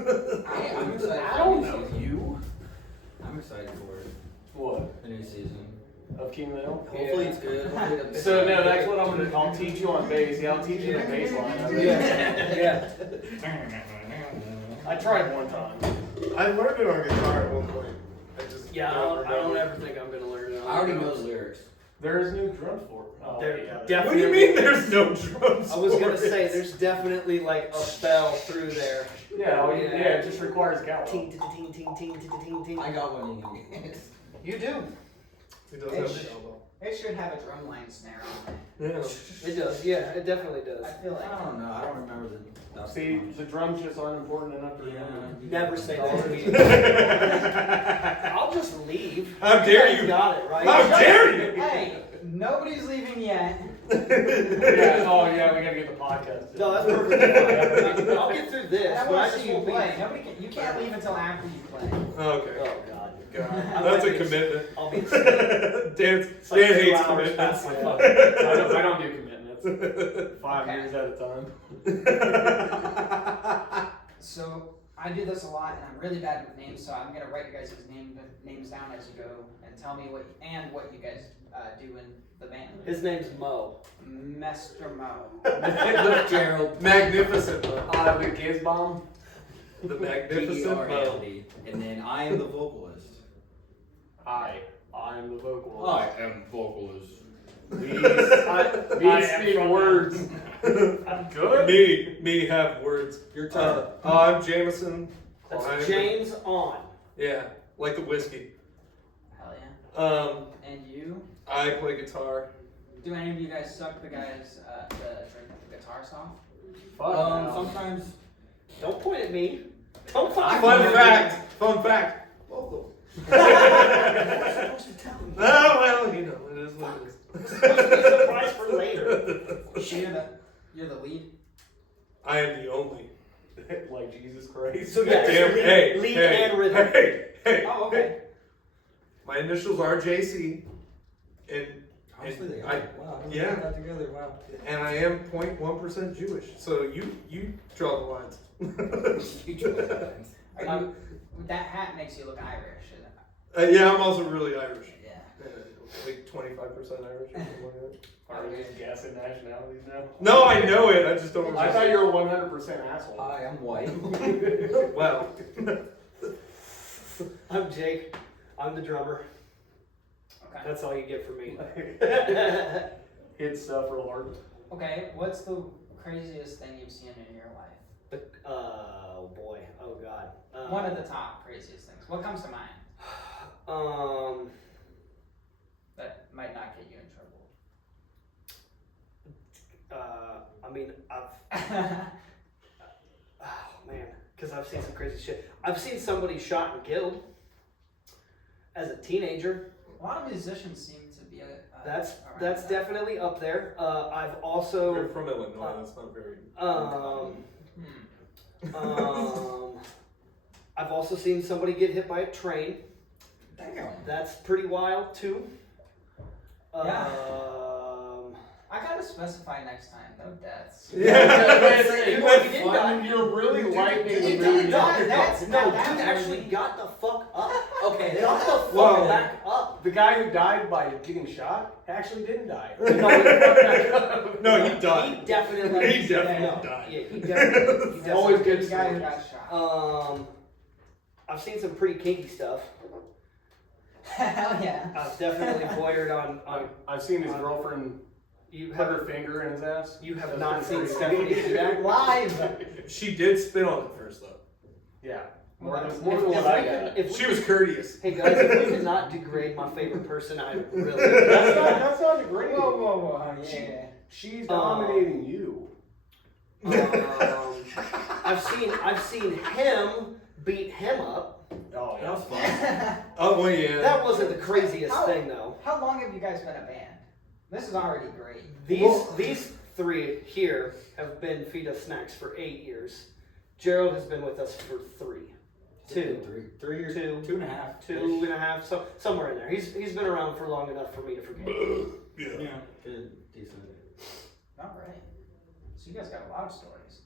I'm excited. I don't know you. I'm excited for it. What? The new season. Of King Mill? Hopefully it's good. Hopefully it So no, that's what I'm gonna. I'll teach you on bass. Yeah, I'll teach you the bass line. Yeah. I tried one time. I learned it on guitar at one point. I don't ever think I'm gonna learn it. I already know the lyrics. There's new drums for it. Oh, There- yeah. What definitely. do you mean there's no drums? I was for gonna it? say there's definitely like a bell through there. Yeah, well, yeah, it just requires cowbell. Ting ting ting ting ting ting ting. I got one in you. You do. It does have a cowbell. It should have a drumline snare on it. Yeah. It does. Yeah, it definitely does. I feel like. I don't know. I don't remember the. See, the drums just aren't important enough to remember. Never say that to me. I'll just leave. How dare guys you? Got it right. How dare you? Hey, nobody's leaving yet. Yeah, oh yeah, we gotta get the podcast. No, that's perfectly fine. I'll get through this. I but want to just see you won't play. leave. Nobody can. You can't leave until after you play. Okay. Oh God. God. That's a commitment. I'll be. Dan It's like 2 hates hours commitments. past my fucking- I don't do commitments. 5 Okay. years at a time. So I do this a lot, and I'm really bad with names. So I'm gonna write your guys' names down as you go, and tell me what you guys do in the band. His name's Mo. Mr. Mo. Gerald. Magnificent. The Giz Bomb. The magnificent Mo. G-E-R-A-L-D. And then I am the vocalist. I'm the vocalist. I am vocalist. These speak words. I'm good. Me have words. Your turn. I'm Jameson. That's James on. Yeah, like the whiskey. Hell yeah. And you? I play guitar. Do any of you guys suck the guys the guitars off? Fuck no. Sometimes. Don't point at me. Don't fucking Fun fact. Both of them. Oh, well, you know, it is what it is. Surprise for later. You're the lead? I am the only. Like Jesus Christ. So yeah, Damn, lead, hey, lead hey, and rhythm. Hey. Oh, okay. My initials are JC, and Honestly, they I- are. Wow. I yeah. never put that together. Wow. and I am 0.1% Jewish. So you draw the lines. Are you? That hat makes you look Irish. Yeah, I'm also really Irish. Yeah. Like 25% Irish or something like that. Are we just guessing nationalities now? No, I know it. I just don't remember. I thought you were 100% asshole. Hi, I'm white. Well, I'm Jake. I'm the drummer. Okay. That's all you get from me. Hit stuff real hard. Okay. What's the craziest thing you've seen in your life? Oh boy. Oh God. One of the top craziest things. What comes to mind that might not get you in trouble? I mean, oh man, because I've seen some crazy shit. I've seen somebody shot and killed as a teenager. A lot of musicians seem to be. That's around that. definitely up there. I've also you're from Illinois. That's not very. I've also seen somebody get hit by a train. Damn. That's pretty wild too. Yeah. I gotta specify next time. No deaths. You're really lightning. you the didn't mood. die. That's no, no. dude That's actually really- got the fuck up. Okay. Got the fuck Whoa. back up. The guy who died by getting shot actually didn't die. No, he died. He definitely. He definitely no, died. Yeah, he definitely. Always good The guy who stories. got shot. I've seen some pretty kinky stuff. Hell yeah. I've definitely voyeured on. I've seen his girlfriend You put have her finger in his ass. you have That's not pretty seen crazy. Stephanie do that. Live. She did spit on it first, though. Yeah. Well, More that's- than If what we I could- got. if She we- was courteous. Hey guys, if we could not degrade my favorite person, I really. That's not a great. Whoa. Yeah. She's dominating you. I've seen him beat him up. Oh, That was fun. Oh, well, yeah. That wasn't the craziest thing though. How long have you guys been a band? This is already great. These three here have been Feedussnacks for 8 years. Gerald has been with us for 3. 2. 3 years. Two. 2.5. 2.5, so somewhere in there. He's been around for long enough for me to forget. Yeah. Good. Decent. All right. So you guys got a lot of stories.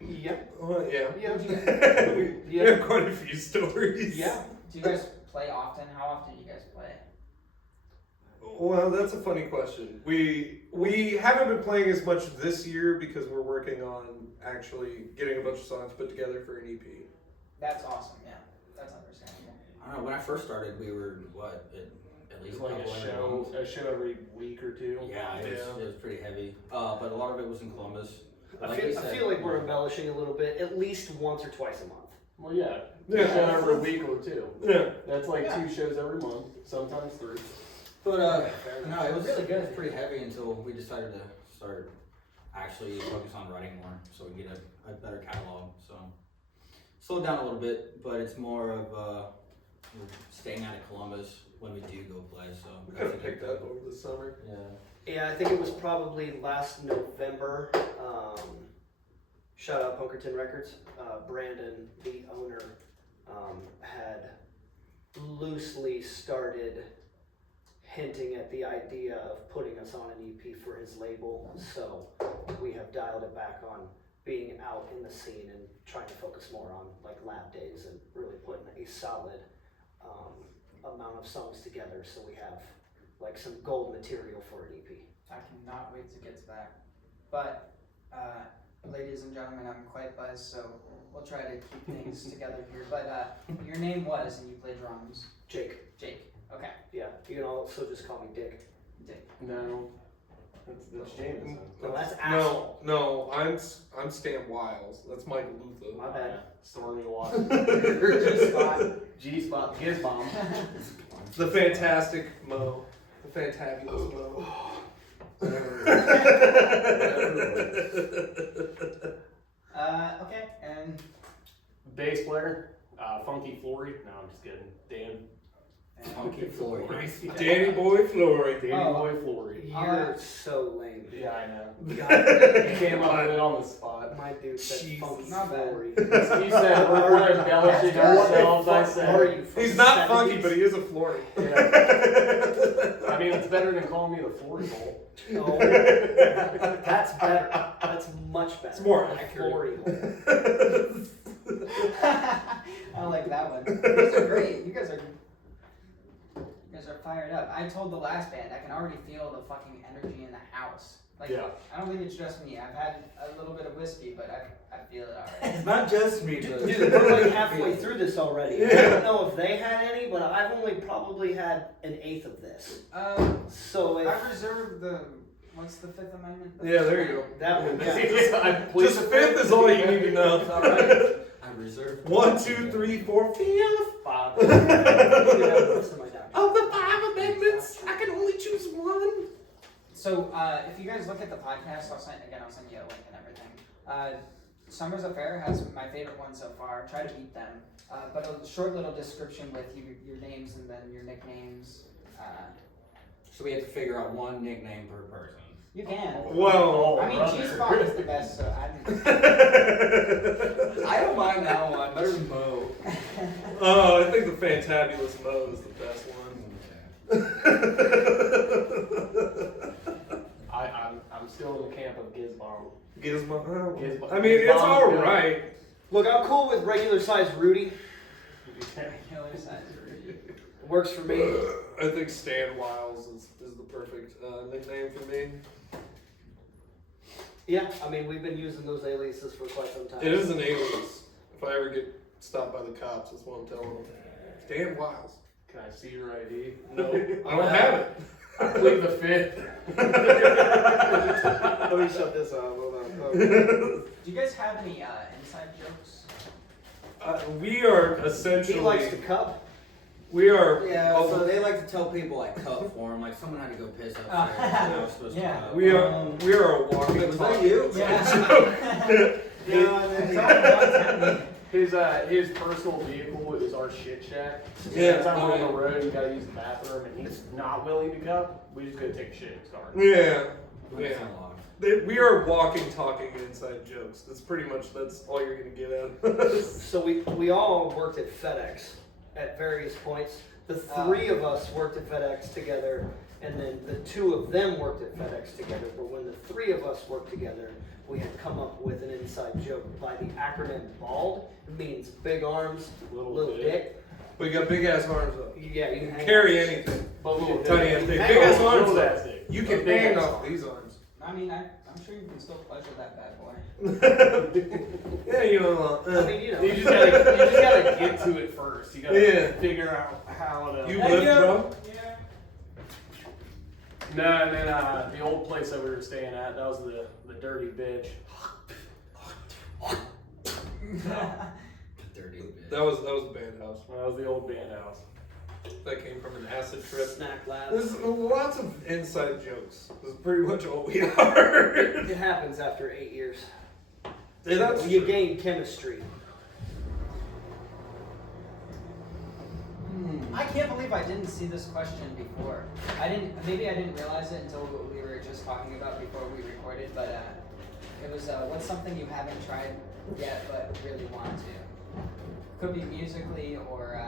Yep. Well, yeah. Yeah. have quite a few stories. Yeah. Do you guys play often? How often do you guys play? Well, that's a funny question. We haven't been playing as much this year because we're working on actually getting a bunch of songs put together for an EP. That's awesome. Yeah, that's understandable. I don't know. When I first started, we were at least It's like couple a every show, month. a show every week or two. Yeah, it was pretty heavy. But a lot of it was in Columbus. I Like you feel, I said, feel like we're embellishing a little bit, at least once or twice a month. Well, yeah. Yeah. A show every week or two. Yeah. That's like 2 shows every month, sometimes 3. But no, it was Really good. It was pretty heavy until we decided to start actually focus on writing more, so we get a better catalog. So slowed down a little bit, but it's more of we're staying out of Columbus when we do go play. So We kind of picked up over the summer. Yeah. Yeah, I think it was probably last November. Shout out Punkerton Records. Brandon, the owner, had loosely started hinting at the idea of putting us on an EP for his label. So we have dialed it back on being out in the scene and trying to focus more on like lab days and really putting a solid amount of songs together. So we have like some gold material for an EP. I cannot wait to get to that. But, ladies and gentlemen, I'm quite buzzed, so we'll try to keep things together here. But your name was, and you play drums, Jake. Jake. Okay, Yeah, you can also just call me Dick. Dick. No. That's Jameson. No, that's No, asshole. no, I'm Stan Wiles. That's Michael Luther. My bad. Stormy Water. G-spot. G-spot. Gizbomb. The fantastic Mo. The fantabulous Mo. Okay, and Bass player. Funky Flory. No, I'm just kidding. Dan. Funky Flory. Danny Boy Flory. Danny Oh. Boy Flory. You're so lame. Yeah, I know. God, He came up with it on the spot. my dude said Jesus. funky Not bad. Flory. You said we're embellishing ourselves. I Are said. you from He's the not funky, 70s? but he is a Flory. Yeah. I mean, it's better than calling me the Flory hole. Oh, that's better. That's much better. It's more than accurate. Flory hole. I like that one. You guys are great. You guys are fired up. I told the last band I can already feel the fucking energy in the house. Like, Yeah. I don't think it's just me. I've had a little bit of whiskey, but I feel it already. It's not just me, Dude, but we're like halfway through this already. I don't know if they had any, but I've only probably had an eighth of this. So if I reserved the. What's the Fifth Amendment? Yeah, there you go. that one, yeah. Just fifth is all you need to know. it's all right. I reserved. 1, 2, 3, 4, 5. Five. Yeah, that's in my document. Of the 5 amendments, I can only choose one. So, if you guys look at the podcast, I'll send you a link and everything. Summers Affair has my favorite one so far. Try to beat them. But a short little description with your names and then your nicknames. So we have to figure out one nickname per person. You can. Well, I mean, G-Spot is the best, so I don't mind that one. Better than Mo. oh, I think the fantabulous Mo is the best one. I'm still in the camp of Gizbomb. Gizmo. Gizmo. I mean, it's Gizmom's all good. right. Look, I'm cool with regular size Rudy. Regular size. It works for me. I think Stan Wiles is the perfect nickname for me. Yeah, I mean, we've been using those aliases for quite some time. It is an alias. If I ever get stopped by the cops, that's what I'm telling them. Stan Wiles. Can I see your ID? No, I don't have it. I plead the fifth. Let me shut this off. Hold on. Do you guys have any inside jokes? We are essentially. He likes to cup. We are. Yeah, oh, so they like to tell people like cup for them, like someone had to go piss upstairs and I was supposed Yeah. to cup. we are a walking. Was that you? Yeah. His personal vehicle is our shit shack. So Yeah. every time we're on the road, you gotta use the bathroom, and he's not willing to cup. We just go take a shit in his car. Yeah. When it's Yeah. Oh, we are walking, talking inside jokes. That's all you're gonna get out of us. So we all worked at FedEx at various points. The three of us worked at FedEx together, and then the two of them worked at FedEx together. But when the three of us worked together, we had come up with an inside joke by the acronym BALD. It means big arms, little dick. But you got big ass arms though. Yeah, you can Carry anything. But little Tiny ass dick. dick. Big ass arms Little though. ass dick. You can Big hang ass off arms. these arms. I mean, I'm sure you can still pleasure that bad boy. Yeah, you know. I mean, you know. You just gotta get to it first. You gotta Yeah. figure out how to. You lift, bro? Yeah. No, and then the old place that we were staying at, that was the dirty bitch. Dirty bitch. That was the band house. That was the old band house. That came from an acid trip. Snack labs. There's lots of inside jokes. This is pretty much all we are. It happens after 8 years. Yeah, that's You true. gain chemistry. I can't believe I didn't see this question before. Maybe I didn't realize it until we were just talking about before we recorded, but it was what's something you haven't tried yet but really want to? Could be musically or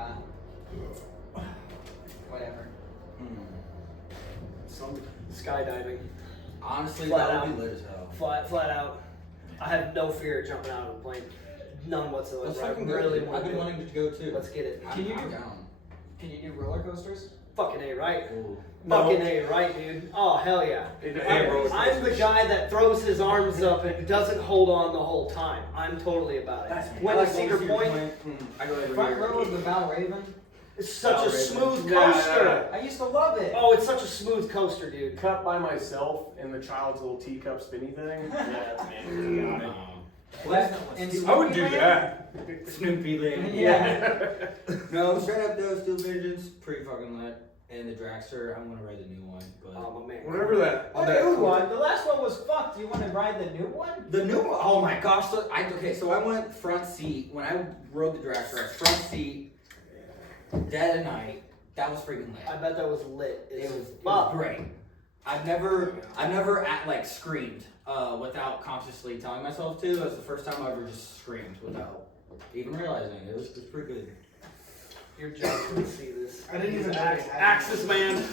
whatever. Some skydiving. Honestly, Flat that out. would be lit as hell. Flat out. I have no fear of jumping out of a plane. None whatsoever. Let's I fucking really go. want I've been to. wanting to go too. Let's get it. Can you I'm do- down. Can you do roller coasters? Fucking A, right? Ooh. No. Fucking A, right, dude? Oh, hell yeah. Hey, roller I'm the coasters. guy that throws his arms up and doesn't hold on the whole time. I'm totally about it. When I to like Cedar going to Point, I go every Front year. row of the Valraven. it's such a Raven. smooth Nah, coaster. I used to love it. Oh, it's such a smooth coaster, dude. Cut by myself in the child's little teacup spinny thing. Yeah, man. No. And I would do Snoopy that. Snoopy Land. Yeah. No, straight up though, Steel Vengeance, pretty fucking lit. And the Dragster, I'm gonna ride the new one, but Oh, my man. Whatever that. The new one. The last one was fucked. Do you want to ride the new one? the new one, oh my gosh! So I went front seat when I rode the Dragster. I was front seat, dead at night. That was freaking lit. I bet that was lit. It was great. I've never screamed without consciously telling myself to. That's the first time I ever just screamed without even realizing it. It was pretty good. Your judge would see this. I didn't He's even Ax- know. Axis man.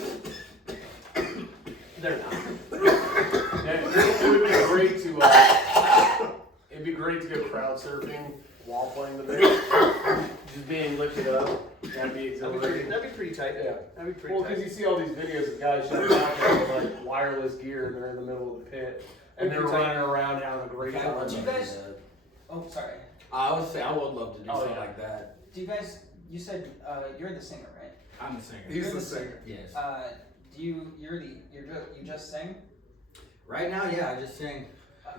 They're not. It would be great to. It'd be great to go crowd surfing while playing the band. Just being lifted up. That'd be exhilarating. That'd be pretty tight. Yeah. That'd be pretty Well, tight. because you see all these videos of guys showing out there with like wireless gear and they're in the middle of the pit and they're running around having a great time. Do you guys- Oh, sorry. I would say I would love to do Oh, something yeah. like that. Do you guys? You said you're the singer, right? I'm the singer. He's the singer. Yes. Do you? You just sing? Right now, yeah, I just sing.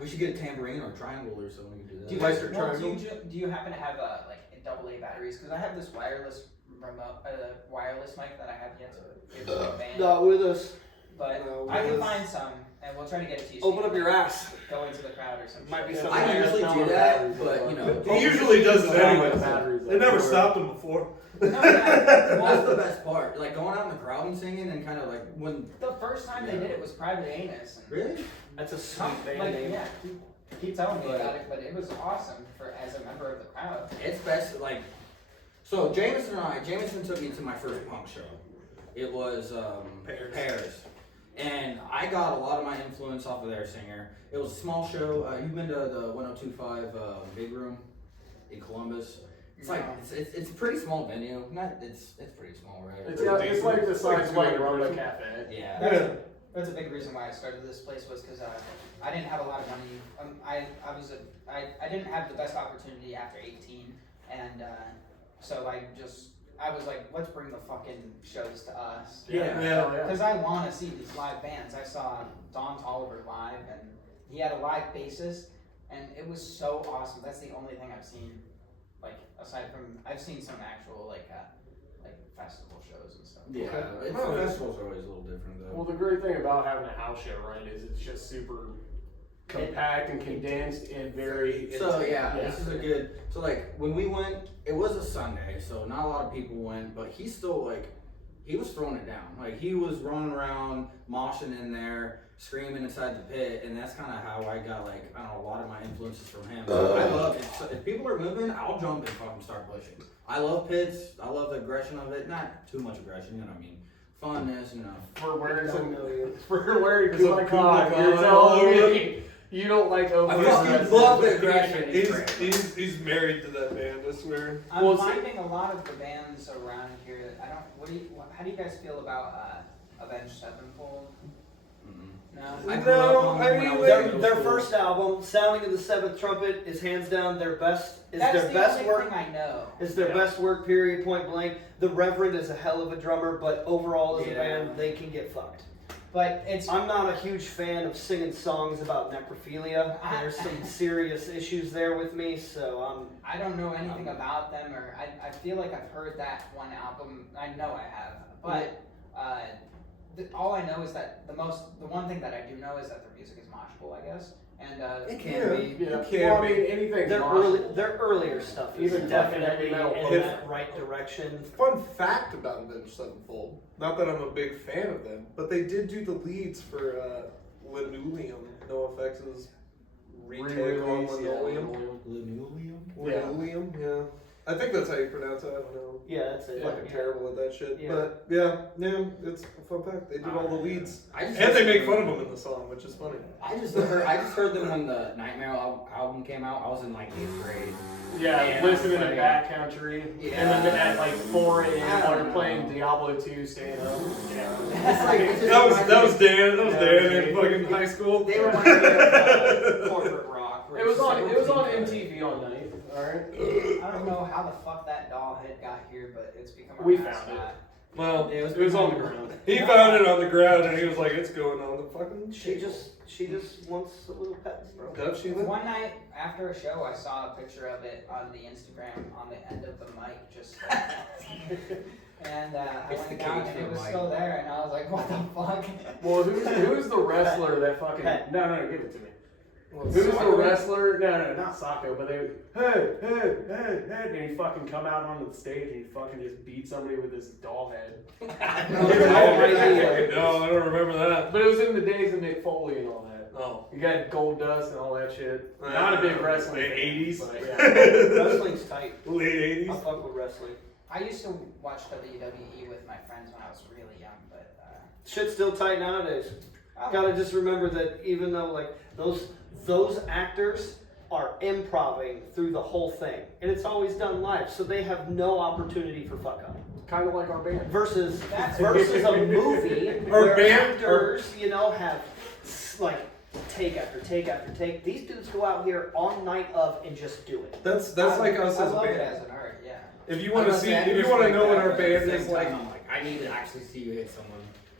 We should get a tambourine or a triangle or something. We can do that. Do you Like guys? your Well, triangle? do you happen to have like AA batteries? Because I have this wireless remote, wireless mic that I have yet to give to a band. Not with us. But No, I can with- find some, and we'll try to get it to you. so Open you up can your ass. Go into the crowd or something. Might be Yeah. something. I usually do that, but you know. He usually does it anyway. Batteries, They never stopped him before. No, yeah. Well, that's the best part. Like going out in the crowd and singing and kind of like when. The first time they did it was Private Anus. And Really? That's a sweet band like, name. yeah, keep telling me about it, but it was awesome for as a member of the crowd. It's best like. So Jameson took me to my first punk show. It was Pairs. And I got a lot of my influence off of their singer. It was a small show. You've been to the 1025 Big Room in Columbus. It's like it's a pretty small venue. It's pretty small, right? It's like the size of like a Rona Like Cafe. Yeah. That's a big reason why I started this place was because I didn't have a lot of money. I didn't have the best opportunity after 18, and so I was like, let's bring the fucking shows to us. Yeah. Because I want to see these live bands. I saw Don Tolliver live, and he had a live bassist, and it was so awesome. That's the only thing I've seen, like aside from I've seen some actual like festival shows and stuff. Yeah. Festivals are always a little different though. Well, the great thing about having a house show, right, is it's just super compact and condensed and very. So yeah, Yeah. this is a good. So like when we went, it was a Sunday, so not a lot of people went, but he still like he was throwing it down. Like he was running around, moshing in there, screaming inside the pit, and that's kind of how I got like I don't know a lot of my influences from him. So I love it. So if people are moving, I'll jump and fucking start pushing. I love pits. I love the aggression of it. Not too much aggression, you know what I mean? Funness, you know. For wearing Don't some. know you. For wearing Some some icon. Kublai You're Khan all telling over me. You don't like over. I fucking love the aggression. He's married to that band, I swear. I'm Well, finding a lot of the bands around here. I don't. How do you guys feel about Avenged Sevenfold? No. I No, grew up on I them when mean, I was Their, in middle their school. first album, "Sounding of the Seventh Trumpet," is hands down their best. Is That's their the best only work. thing I know. It's their best work. Period. Point blank. The Reverend is a hell of a drummer, but overall as a Yeah. band, they can get fucked. But it's. I'm not a huge fan of singing songs about necrophilia. There's some serious issues there with me, so I don't know anything about them, or I feel like I've heard that one album. I know I have, but all I know is that the one thing that I do know is that their music is moshable, I guess, and It can be. Yeah. It can Well, I mean, be. anything. their earlier stuff is Even definitely metal in folks. that right direction. Fun fact about Avenged Sevenfold. Not that I'm a big fan of them, but they did do the leads for Linoleum, NoFX's retake on Linoleum. Linoleum? Linoleum, yeah. I think that's how you pronounce it. I don't know. Yeah, that's it. I'm fucking terrible at that shit. Yeah. But yeah, it's a fun fact. They did all the leads, I just and they make listened fun to of them in the song, which is funny. I just heard them when the Nightmare album came out. I was in like 8th grade. Yeah, Yeah, listening to funny. backcountry, Yeah. and then at like 4 a.m. I while don't you're playing know. Diablo 2, staying up. Yeah. It's like it just That was reminds me- Dan. That was Yeah, Dan that in was fucking high school. They remind me of corporate rock. where It was it's on. like It was on routine. MTV all night. All right. I don't know how the fuck that doll head got here, but it's become our We mascot. found it. Well, Yeah, It was on the ground. he found it on the ground, and he was like, "It's going on the fucking." She just wants a little pet, bro. Does she? Live? One night after a show, I saw a picture of it on the Instagram on the end of the mic, just. And I It's the went down cage and for it was a mic. still there, and I was like, "What the fuck?" Well, who's the wrestler that fucking? Pet. No, give it to me. Well, Who's the Soccer? wrestler? No, not Sacco, but they hey, and he fucking come out onto the stage and he fucking just beat somebody with his doll head. No, I don't remember that. But it was in the days of Nick Foley and all that. Oh. You got Gold Dust and all that shit. Not a big wrestling Late fan, 80s? but yeah. Wrestling's tight. Late I 80s. fuck with wrestling. I used to watch WWE with my friends when I was really young, but Shit's still tight nowadays. Gotta just remember that even though like those actors are improving through the whole thing, and it's always done live, so they have no opportunity for fuck up. Kind of like our band. Versus That's- a movie Or where band- actors, have like take after take after take. These dudes go out here on night of and just do it. That's like us I as a love it band. as an art, yeah. If you want to see, if you want to know what our band is like, I'm like, I need to actually see you hit someone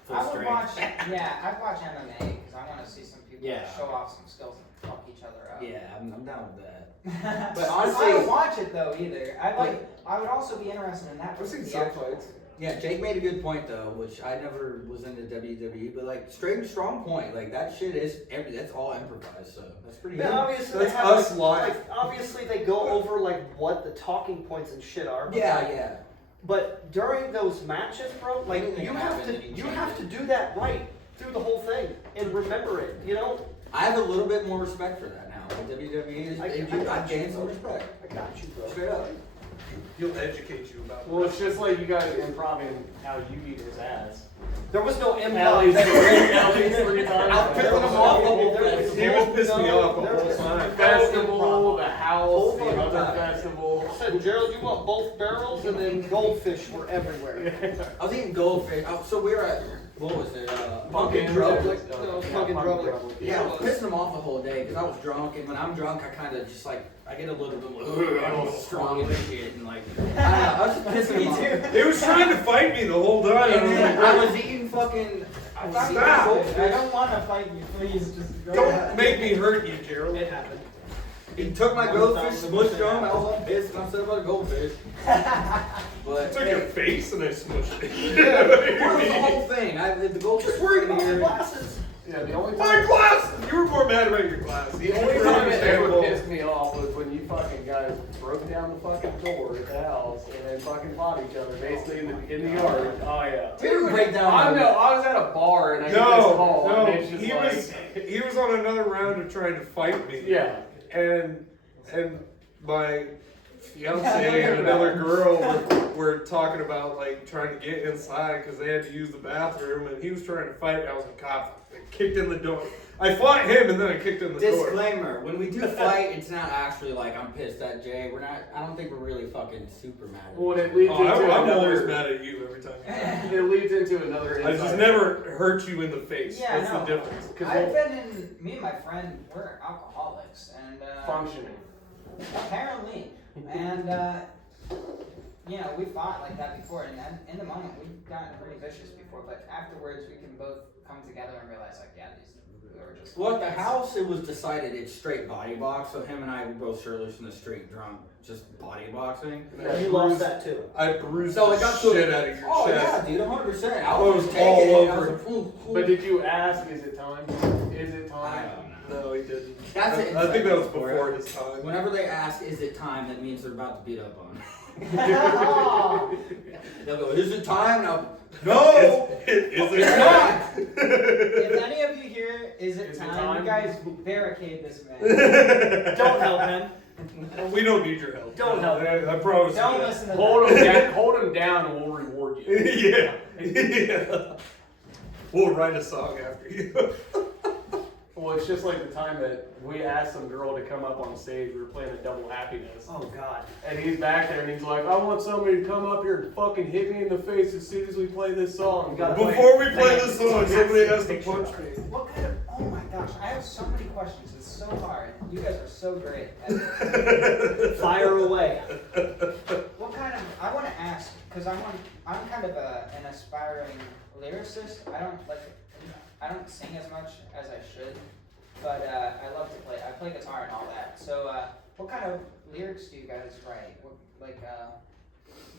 full I would strength. watch, I'd watch MMA because I want to see some people Yeah. show off some skills and fuck each other up. Yeah, I'm down with that. But honestly- I don't watch it though either. I would also be interested in that. I've seen the some actual- fights. Yeah, Jake made a good point though, which I never was into WWE, but like straight and strong point, like that shit is that's all improvised, so that's pretty good. And obviously That's they have us live. like obviously they go over like what the talking points and shit are. But Yeah. But during those matches, bro, like Anything you can have happen to and you you have to change do that right through the whole thing and remember it. I have a little bit more respect for that now. Like WWE is, I've gained some respect. I got you, bro. Straight up. He'll educate you about. Well, it's just like you guys improving how you beat his ass. There was no improv. Alley's three times. I'm pissing him off the whole There He was pissing me off the there whole was time. Festival, the house, Whole the fucking other time. festival. I said, Gerald, you want both barrels? And then goldfish were everywhere. I was eating goldfish. So we were at, what was it? Pumpkin Drug. Fucking drunk. Yeah, I was pissing him off the whole day because I was drunk, and when I'm drunk, I kind of just like, I get a little bit like, I'm a little strong and shit, and like, I don't know, I was just pissing him off. He was trying to fight me the whole time. And then I was eating fucking, I was eating Stop. goldfish. I don't want to fight you. Please just go. Don't make me hurt you, Gerald. It happened. He took my goldfish, smushed them, I was all pissed, and I said about a goldfish. I But, took your face and I smushed it. that was the whole thing. The goldfish Just worried about the here. glasses. Yeah, the only My time. glasses! You were more mad about your glasses. The only time it ever pissed me off was when you fucking guys broke down the fucking door at the house and then fucking fought each other basically in the yard. Oh yeah. We didn't break down. I know. I was at a bar and I get this call No, and it's just he was on another round of trying to fight me. yeah. And my fiance and another girl were talking about like trying to get inside because they had to use the bathroom, and he was trying to fight. And I was like, God, I kicked in the door. I fought him, and then I kicked in the door. Disclaimer: when we do fight, it's not actually like I'm pissed at Jay. We're not. I don't think we're really fucking super mad at Well, each it other. leads Oh, into I'm always another. mad at you every time. It leads into another. I just inside never hurt you in the face. Yeah, That's no. the difference. I've been in, me and my friend, we're alcoholics, and functioning. apparently, and you know, we fought like that before, and then in the moment we've gotten pretty vicious before, but afterwards we can both come together and realize like, yeah, we were just. Well, at the house, it was decided it's straight body box. So him and I were both shirtless in the street, drunk, just body boxing. You lost that too. I bruised So the it got to shit out of your Oh chest. yeah, dude, 100%. I Oh, was it was taking all it. I was over. like, ooh, ooh. But did you ask? Is it time? Is it I time? don't know. No, he didn't. That's it. I think that was Inside before his time. Whenever they ask, "Is it time?" that means they're about to beat up on. Oh. They'll go, "Is it time?" Now, no, Is it's not. If any of you here, is it Is it time? time? You guys barricade this man. Don't help him. We don't need your help. Don't help. I promise you. Don't that. listen to Hold him down, and we'll reward you. Yeah. Yeah. We'll write a song after you. Well, it's just like the time that we asked some girl to come up on stage. We were playing a double happiness. Oh God. And he's back there and he's like, I want somebody to come up here and fucking hit me in the face as soon as we play this song. Before we play this song, somebody has to punch me. What kind of? Oh my gosh, I have so many questions. It's so hard. You guys are so great. At Fire away. what kind of? I want to ask because I'm kind of an aspiring lyricist. I don't sing as much as I should, but I love to play. I play guitar and all that. So, what kind of lyrics do you guys write?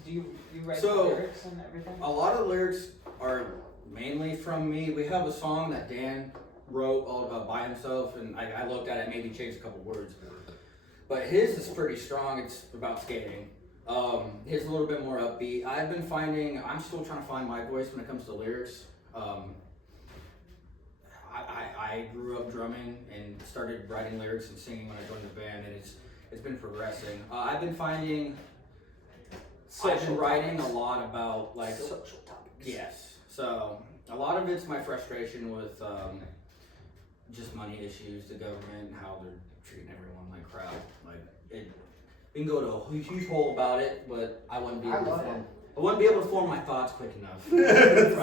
Do you write the lyrics and everything? A lot of lyrics are mainly from me. We have a song that Dan wrote all about by himself, and I looked at it, maybe changed a couple words. But his is pretty strong. It's about skating. His a little bit more upbeat. I'm still trying to find my voice when it comes to lyrics. I grew up drumming and started writing lyrics and singing when I joined the band, and it's been progressing. I've been writing a lot about like Social topics. yes. So a lot of it's my frustration with just money issues, the government, and how they're treating everyone like crap. Like we can go to a huge hole about it, but I wouldn't be able to form my thoughts quick enough.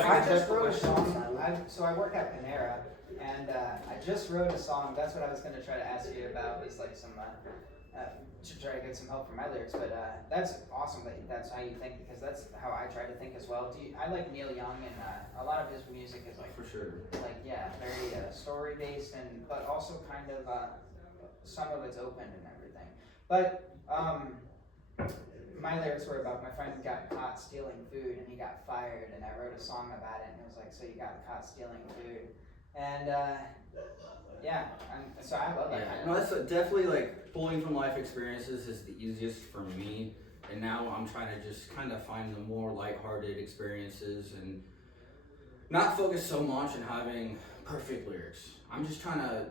I just wrote a song. So I work at Panera, and I just wrote a song. That's what I was going to try to ask you about. Is like some to try to get some help for my lyrics. But that's awesome that that's how you think, because that's how I try to think as well. I like Neil Young, and a lot of his music is like For sure. like very story based, and but also kind of some of it's open and everything. But my lyrics were about my friend got caught stealing food and he got fired, and I wrote a song about it, and it was like, so you got caught stealing food, and so I love that. Yeah, kind no, of that's definitely like pulling from life experiences is the easiest for me, and now I'm trying to just kind of find the more lighthearted experiences and not focus so much on having perfect lyrics. I'm just trying to,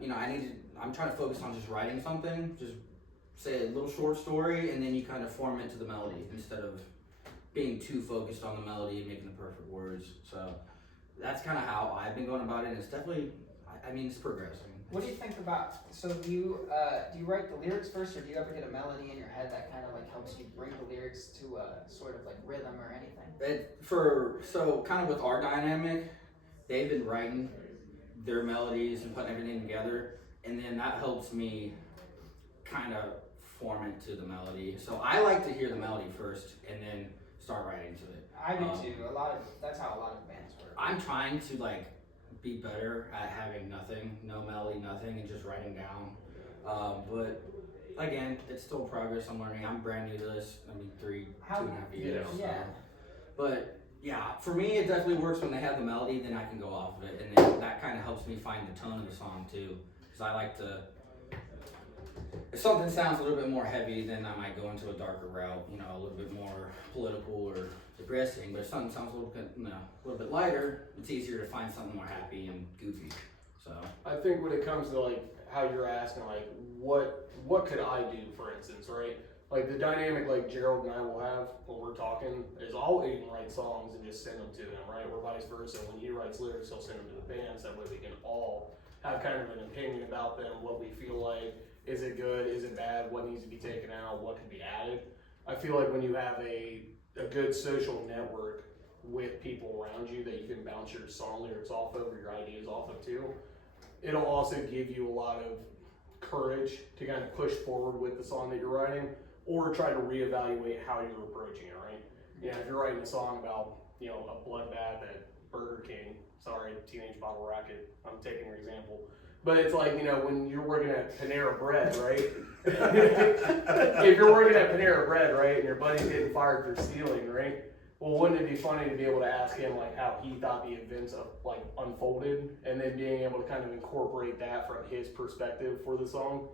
I'm trying to focus on just writing something, just say a little short story, and then you kind of form it to the melody instead of being too focused on the melody and making the perfect words. So that's kind of how I've been going about it, and it's definitely, it's progressing. What do you think about? So do you write the lyrics first, or do you ever get a melody in your head that kind of like helps you bring the lyrics to a sort of like rhythm or anything? So kind of with our dynamic, they've been writing their melodies and putting everything together, and then that helps me kind of form it to the melody. So I like to hear the melody first and then start writing to it. I do too. That's how a lot of bands work. I'm trying to like be better at having no melody, nothing, and just writing down. But again, it's still progress. I'm learning. I'm brand new to this. 2.5 years. Yeah. But yeah, for me, it definitely works when they have the melody. Then I can go off of it, and then that kind of helps me find the tone of the song too. Because I like to. If something sounds a little bit more heavy, then I might go into a darker route. A little bit more political or depressing. But if something sounds a little bit lighter, it's easier to find something more happy and goofy. So I think when it comes to like how you're asking, like what could I do, for instance, right? Like the dynamic like Gerald and I will have when we're talking is I'll even write songs and just send them to him, right? Or vice versa. When he writes lyrics, he'll send them to the band, so that way we can all have kind of an opinion about them, what we feel like. Is it good? Is it bad? What needs to be taken out? What can be added? I feel like when you have a good social network with people around you that you can bounce your song lyrics off of or your ideas off of too, it'll also give you a lot of courage to kind of push forward with the song that you're writing or try to reevaluate how you're approaching it, right? Yeah, if you're writing a song about, you know, a bloodbath at Burger King, sorry, Teenage Bottle Rocket, I'm taking your example. But it's like, you know, when you're working at Panera Bread, right? If you're working at Panera Bread, right, and your buddy's getting fired for stealing, right? Well, wouldn't it be funny to be able to ask him, like, how he thought the events of, like, unfolded, and then being able to kind of incorporate that from his perspective for the song,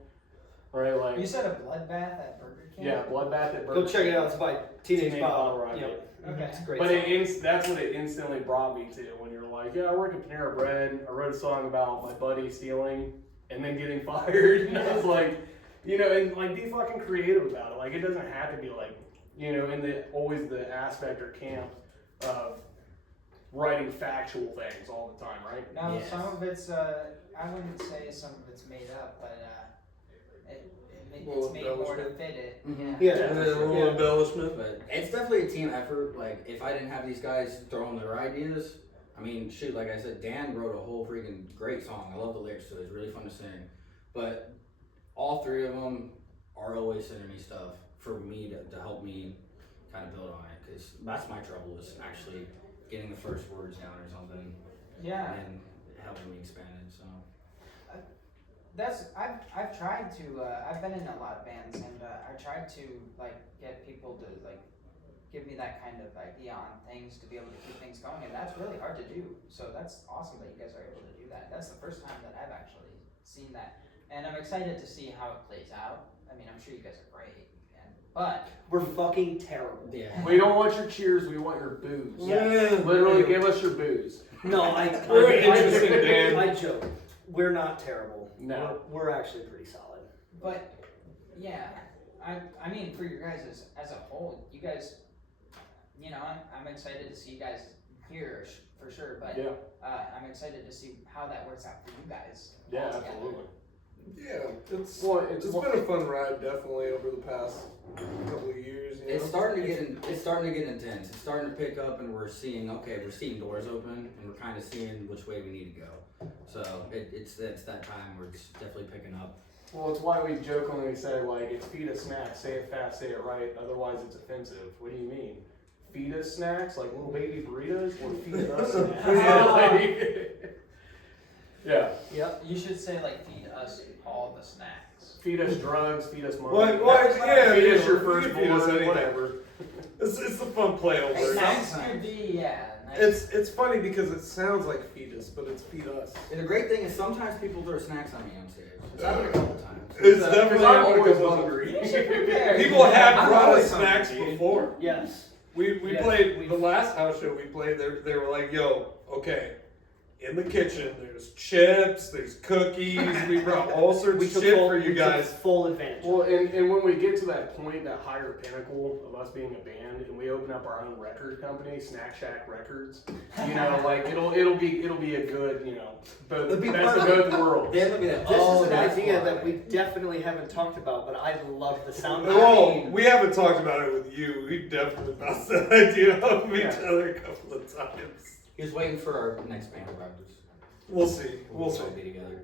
right? Like, You said a bloodbath at Burger King? yeah, bloodbath at Burger Go check it out. It's by Teenage Bottle Rocket. Yep. Okay. It's a great But song. that's what it instantly brought me to when you're like, yeah, I work at Panera Bread. I wrote a song about my buddy stealing and then getting fired. And I was like, you know, and like be fucking creative about it. Like it doesn't have to be like, you know, in the always the aspect or camp of writing factual things all the time, right? No, Yes. some of it's, I wouldn't say some of it's made up, but Little it's made more to embellishment. fit it. Mhm. Yeah. And then a little embellishment. But it's definitely a team effort. Like, if I didn't have these guys throwing their ideas, I mean, shoot, like I said, Dan wrote a whole freaking great song. I love the lyrics to it. It's really fun to sing. But all three of them are always sending me stuff for me to help me kind of build on it. Because that's my trouble, is actually getting the first words down or something Yeah. and helping me expand it. So. I've tried to, I've been in a lot of bands, and I tried to, like, get people to, like, give me that kind of idea on things to be able to keep things going, and that's really hard to do. So that's awesome that you guys are able to do that. That's the first time that I've actually seen that, and I'm excited to see how it plays out. I mean, I'm sure you guys are great, but We're fucking terrible. Yeah. We don't want your cheers, we want your booze. Yeah. Literally, give us your booze. No, We're interesting, Dan. I joke. We're not terrible. No. We're actually pretty solid. But yeah, I mean, for your guys as a whole, you guys, you know, I'm excited to see you guys here for sure. But Yeah. I'm excited to see how that works out for you guys. Yeah, all together. absolutely. Yeah, it's Well, it's been a fun ride, definitely, over the past couple of years. You know? It's starting to get intense. It's starting to pick up, and we're seeing doors open, and we're kind of seeing which way we need to go. So it's that time where it's definitely picking up. Well, it's why we jokingly say, like, it's Feedussnacks, say it fast, say it right, otherwise it's offensive. What do you mean? Feedussnacks, like little baby burritos, or Feedussnacks? Yeah. Yep. You should say like feed us all the snacks. Feed us drugs, feed us money. What? Yeah, feed you us know, your you first can feed us born, anything. whatever. It's a fun play on words. Snacks Nice. could be, yeah. Nice. It's funny because it sounds like fetus, but it's feed us. And the great thing is sometimes people throw snacks on me on stage. It's happened a couple times. It's Because definitely I'm happened a always couple of hungry. You should prepare. People have I'm brought always us snacks hungry, dude. before. Yes. We Yes, played the last house show we played. They were like, "Yo, okay, in the kitchen, there's chips, there's cookies. We brought all sorts of shit for you guys." Full advantage. Well, and when we get to that point, that higher pinnacle of us being a band, and we open up our own record company, Snack Shack Records, you know, like it'll be a good, you know, It'll be best of both worlds. Then they'll be like, This oh, is an that's idea why. that we definitely haven't talked about, but I love the sound of Oh, it. we haven't talked about it with you. We definitely bounced that idea off of each Yeah. other a couple of times. He was waiting for our next band practice. We'll see. We'll see. all be together.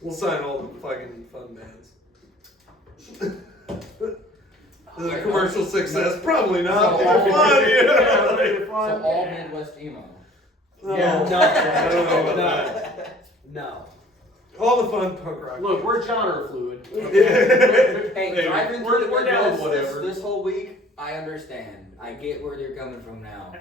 We'll sign all the fucking fun bands. The commercial success, probably not. So They're all- fun, Yeah, yeah. they're fun. So all Yeah. Midwest emo. Yeah. No, I don't know about that. No. All the fun punk rock. Look, we're genre fluid. Yeah. Hey, driving we're- through the we're down with Midwest whatever. this whole week, I understand. I get where they're coming from now.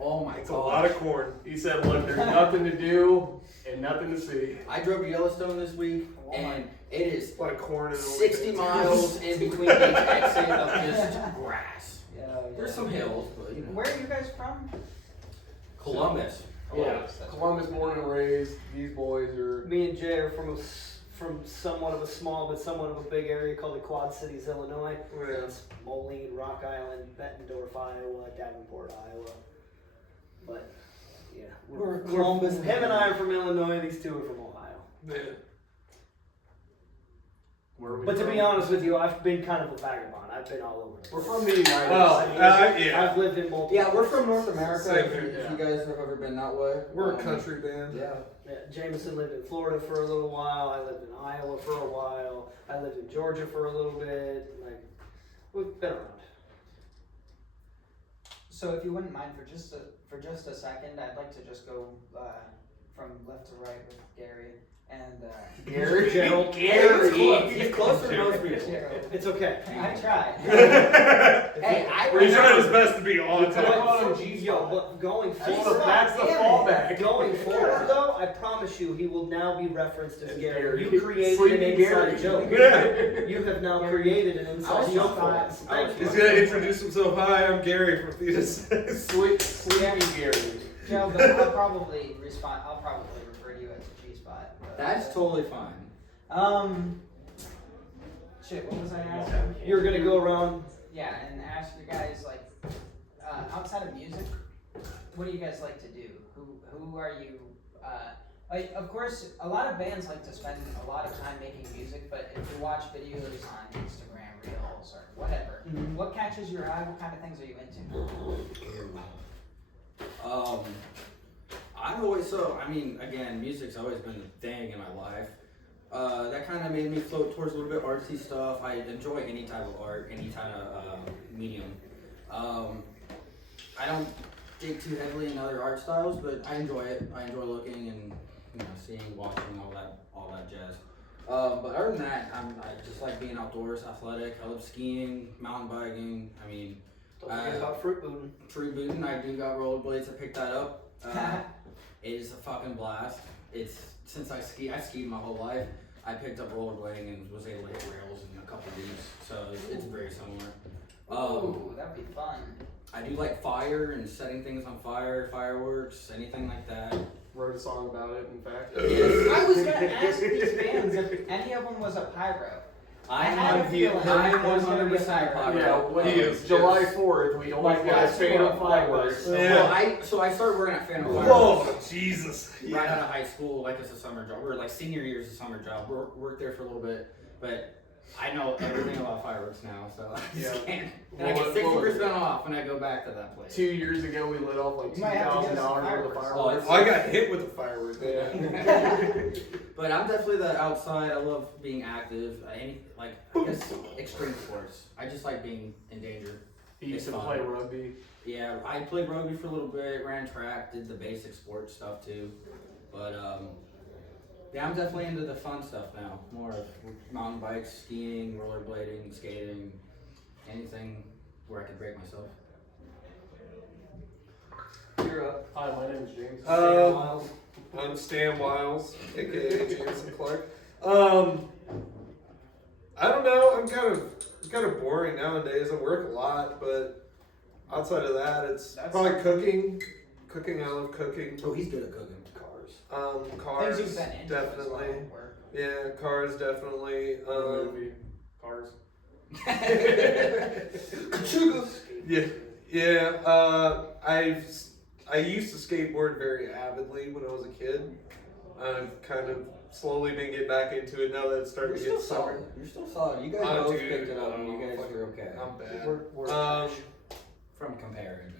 Oh my It's a god. lot of corn. He said, look, there's nothing to do and nothing to see. I drove to Yellowstone this week, and it is A lot of corn and 60 miles in between each exit of just grass. Yeah, There's some hills, but you know. Where are you guys from? Columbus. Yeah, Columbus born and raised. These boys are. Me and Jay are from somewhat of a small but somewhat of a big area called the Quad Cities, Illinois. Yeah. It's Moline, Rock Island, Bettendorf, Iowa, Davenport, Iowa. But yeah, We're Columbus. him and I are from Illinois. These two are from Ohio. Yeah. Where are we But to from? be honest with you, I've been kind of a vagabond. I've been all over. We're from the United Oh, States. yeah. I've lived in multiple. Yeah, we're from North America. Same If, here, if you guys have ever been that way, We're a country band. Yeah. Yeah, Jameson lived in Florida for a little while. I lived in Iowa for a while. I lived in Georgia for a little bit. Like, we've been around. So if you wouldn't mind for just a second, I'd like to just go from left to right with Gary and Gary. Gerald. He's closer to most people. Gerald. It's okay. I tried. Hey, He's trying his best to be on time. Call him G-spot. Yo, but going forward, That's the fallback. going forward though, I promise you, he will now be referenced as As Gary. Gary. You created Sleepy an Gary. inside joke. Yeah. You have now created an I inside was joke for fine. us. Thank He's you. gonna introduce himself. Hi, I'm Gary from Feedussnacks. Sleepy Gary. Joe, but I'll probably respond. I'll probably refer to you as a G-spot. but- That's totally fine. Shit. What was I asking? You're gonna go around. Yeah, and ask you guys like, outside of music, what do you guys like to do? Who are you? Like, of course, a lot of bands like to spend a lot of time making music, but if you watch videos on Instagram Reels or whatever, what catches your eye? What kind of things are you into? Again, music's always been a thing in my life. That kind of made me float towards a little bit artsy stuff. I enjoy any type of art, any kind of medium. I don't dig too heavily in other art styles, but I enjoy it. I enjoy looking and seeing, watching, all that jazz. But other than that, I just like being outdoors, athletic. I love skiing, mountain biking. Don't forget about fruit booting. Tree booting. I do got rollerblades. I picked that up. It is a fucking blast. Since I skied my whole life. I picked up rollerblading and was able to hit rails in a couple weeks, so it's very similar. Ooh, that'd be fun. I do like fire and setting things on fire, fireworks, anything like that. Wrote a song about it, in fact. I was gonna ask these bands if any of them was a pyro. I had a feeling I'm it was gonna be 100% pyro. Yeah, when He is, July yes. 4th, we always Like got a that, fan of yeah. fireworks. Yeah. So I started working at Phantom Whoa, Fireworks Jesus. right out of high school, like it's a summer job. Or like senior year's a summer job. Worked there for a little bit, but I know everything about fireworks now, so I just Yeah. can't. And I get 60% off when I go back to that place. 2 years ago, we lit off like You might have to get us some $2,000 worth of fireworks. fireworks. Oh, I got hit with a firework. Yeah. But I'm definitely the outside. I love being active. I guess extreme sports. I just like being in danger. He used to It's play fun. rugby. Yeah, I played rugby for a little bit, ran track, did the basic sports stuff too. But yeah, I'm definitely into the fun stuff now. More of mountain bikes, skiing, rollerblading, skating, anything where I can break myself. You're up. Hi, my name is James. Sam Miles. I'm Stan Wiles, aka Jameson Clark. I don't know. I'm kind of boring nowadays. I work a lot, but outside of that, it's probably cooking. Cooking, I love cooking. Oh, he's good at cooking. Cars, Things you've been into as well, definitely. work. Yeah, cars definitely. Movie. Cars. Yeah. I used to skateboard very avidly when I was a kid. I've kind of slowly been getting back into it now that it's starting You're to get still summer. solid. You're still solid. You guys Oh, both dude, picked it up and you guys fucking- were okay. I'm bad. We're From comparing,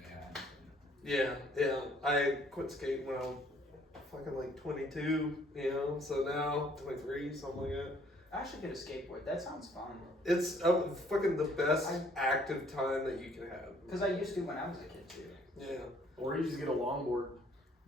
yeah. Yeah. I quit skating when I was fucking like 22, so now 23, something like that. I should get a skateboard. That sounds fun. It's fucking the best active time that you can have. Because I used to when I was a kid too. Yeah. Or you just get a longboard.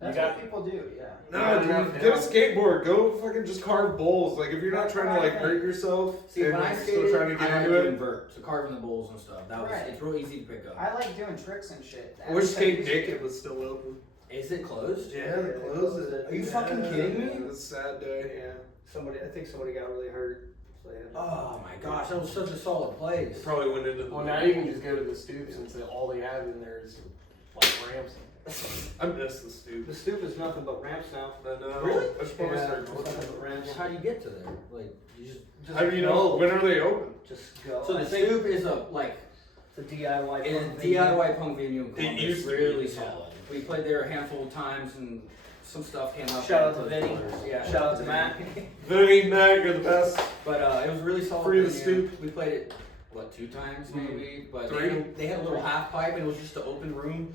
That's You got- what people do, yeah. No, Yeah, dude, get a skateboard. Go fucking just carve bowls. Like if you're not trying to like hurt yourself, See, and when I you're skated, still trying to get I like into to it. invert, so carving the bowls and stuff. That was Right. it's real easy to pick up. I like doing tricks and shit. I wish At Skate least I used to. Naked was still open. Is it closed? Yeah, they closed it. Are you fucking kidding me? It was a sad day. Yeah. I think somebody got really hurt. So they had to- Oh my gosh, that was such a solid place. Probably went into the. Well, now you can just go to the stoop since all they have in there is Like ramps. I miss the stoop. The stoop is nothing but ramps now. I know. Really? I should probably Yeah, start it's looking nothing at but ramps. How do you get to there? Like, you just. How do you know? When are they open? Just go. So I the think stoop is a, like, it's a DIY. in a punk venue. DIY punk venue in It Columbus. used to be, really yeah. solid. We played there a handful of times and some stuff came up. Shout out to with Vinny. players. Yeah, Shout out to Matt. Vinny, Matt, you're the best. But it was really solid. Free the venue. stoop. We played it, what, 2 times maybe? But Three. they had a little half pipe and it was just an open room,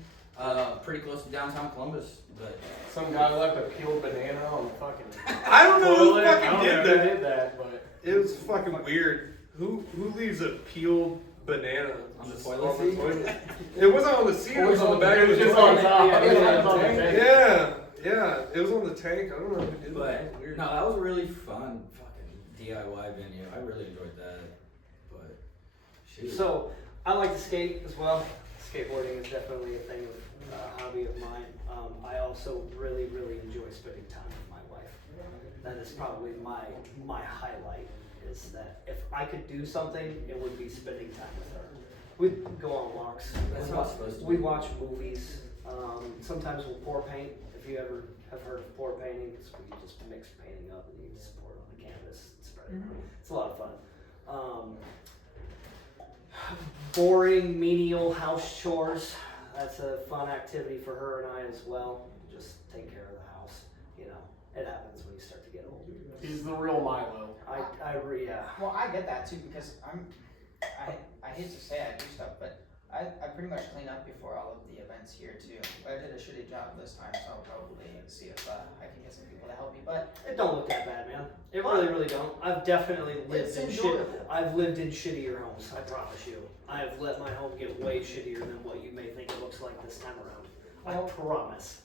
pretty close to downtown Columbus. But Some guy left a peeled banana on the fucking I don't know who toilet. I fucking don't did know that. who did that, but It was fucking weird. Who leaves a peeled banana On the just toilet on the seat? toilet? It wasn't on the seat. It was on the back it of was the just on toilet. top. Yeah, It was yeah, on the yeah. tank. Yeah, it was on the tank. I don't know who did that. But That was weird. no, that was a really fun fucking DIY venue. I really enjoyed that. But shoot. So I like to skate as well. Skateboarding is definitely a thing of hobby of mine. I also really enjoy spending time with my wife. That is probably my highlight. Is that if I could do something, it would be spending time with her. We'd go on walks. That's how it's supposed to We be. watch movies. Sometimes we'll pour paint. If you ever have heard of pour painting, it's where you just mix painting up and you just pour it on the canvas and spread it around. It's a lot of fun. Boring, menial house chores. That's a fun activity for her and I as well. Just take care of the house. You know, it happens when you start to get old. He's the real Milo. Yeah. Well, I get that too because I hate to say I do stuff, but I pretty much clean up before all of the events here too. I did a shitty job this time, so I'll probably see if I can get some people to help me. But It don't look that bad, man. It really don't. I've definitely lived It's in enjoyable. I've lived in shittier homes, I promise you. I have let my home get way shittier than what you may think it looks like this time around. I Well, promise.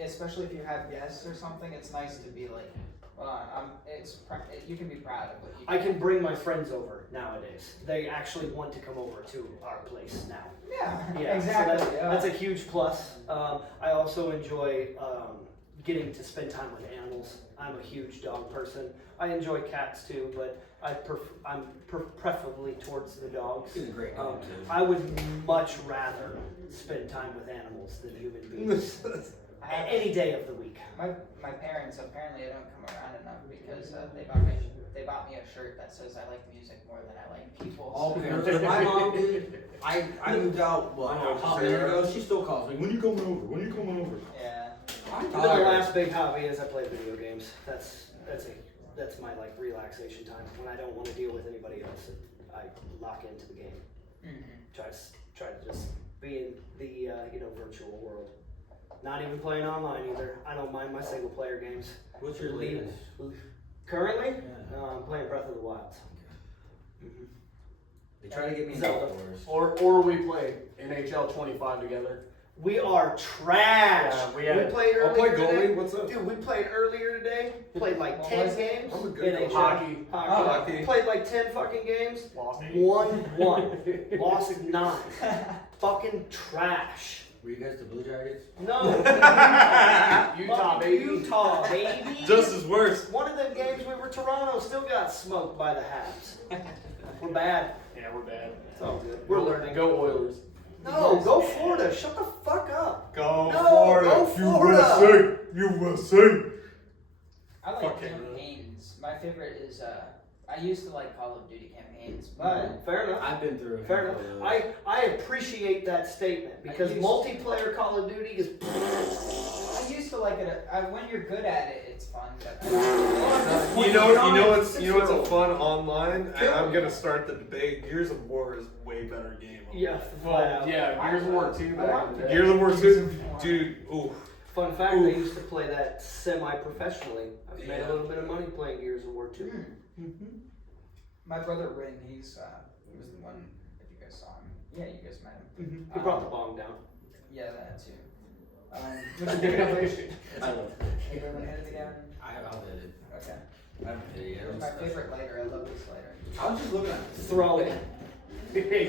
especially if you have guests or something, it's nice to be like, you can be proud of what you do. I can bring my friends over nowadays. They actually want to come over to our place now. Yeah, So exactly. that's a huge plus. I also enjoy getting to spend time with animals. I'm a huge dog person. I enjoy cats too, but I'm preferably towards the dogs. He's a great dog too. I would much rather spend time with animals than human beings. Any day of the week. My parents, apparently I don't come around enough because they bought me a shirt that says I like music more than I like people. All so- parents. My mom did. I moved out, I know what how you're years saying. ago? She still calls me. When you coming over? When you coming over? Yeah. I'm Even tired. the last big hobby is I play video games. That's my like relaxation time when I don't want to deal with anybody else. I lock into the game. Mhm. Try to just be in the virtual world. Not even playing online either. I don't mind my single player games. What's your latest? Currently, Yeah. I'm playing Breath of the Wild. They try to get me in Zelda. Wars. Or we play NHL 25 together. We are trash. Yeah, we played I'll play earlier goalie. today. What's up? Dude, we played earlier today. Played like What 10 was it? games. I'm a good NHL. Hockey. Hockey. Played like 10 fucking games. Lost 1-1. Lost 9. Fucking trash. Were you guys the Blue Jackets? No. Utah, baby. Utah, baby. Just as worse. One of them games we were Toronto still got smoked by the Habs. We're bad. Yeah, we're bad. It's all good. We're learning. Go Oilers. No, go Florida. Shut the fuck up. Go No, Florida. go Florida. USA. I like Fucking campaigns. My favorite is I used to like Call of Duty campaigns, but Fair enough. I've been through. a Fair enough. handful of those. I appreciate that statement because multiplayer Call of Duty is. I used to like it. When you're good at it, it's fun. But You know what's a fun online, and I'm gonna start the debate. Gears of War is way better game. Yeah. Well, yeah, Gears of War 2 back in the day. Gears of War 2, dude. Ooh. Fun fact: I used to play that semi-professionally. I've made a little bit of money playing Gears of War 2. my brother Rin, he was the one. If you guys saw him, yeah, you guys met him. He brought the bomb down. Yeah, that too. What's the different place? I love it. Have you ever hit it again? I'll hit it. Okay. I haven't hit it yet. It was my favorite lighter. I love this lighter. I was just looking at it. Throw it.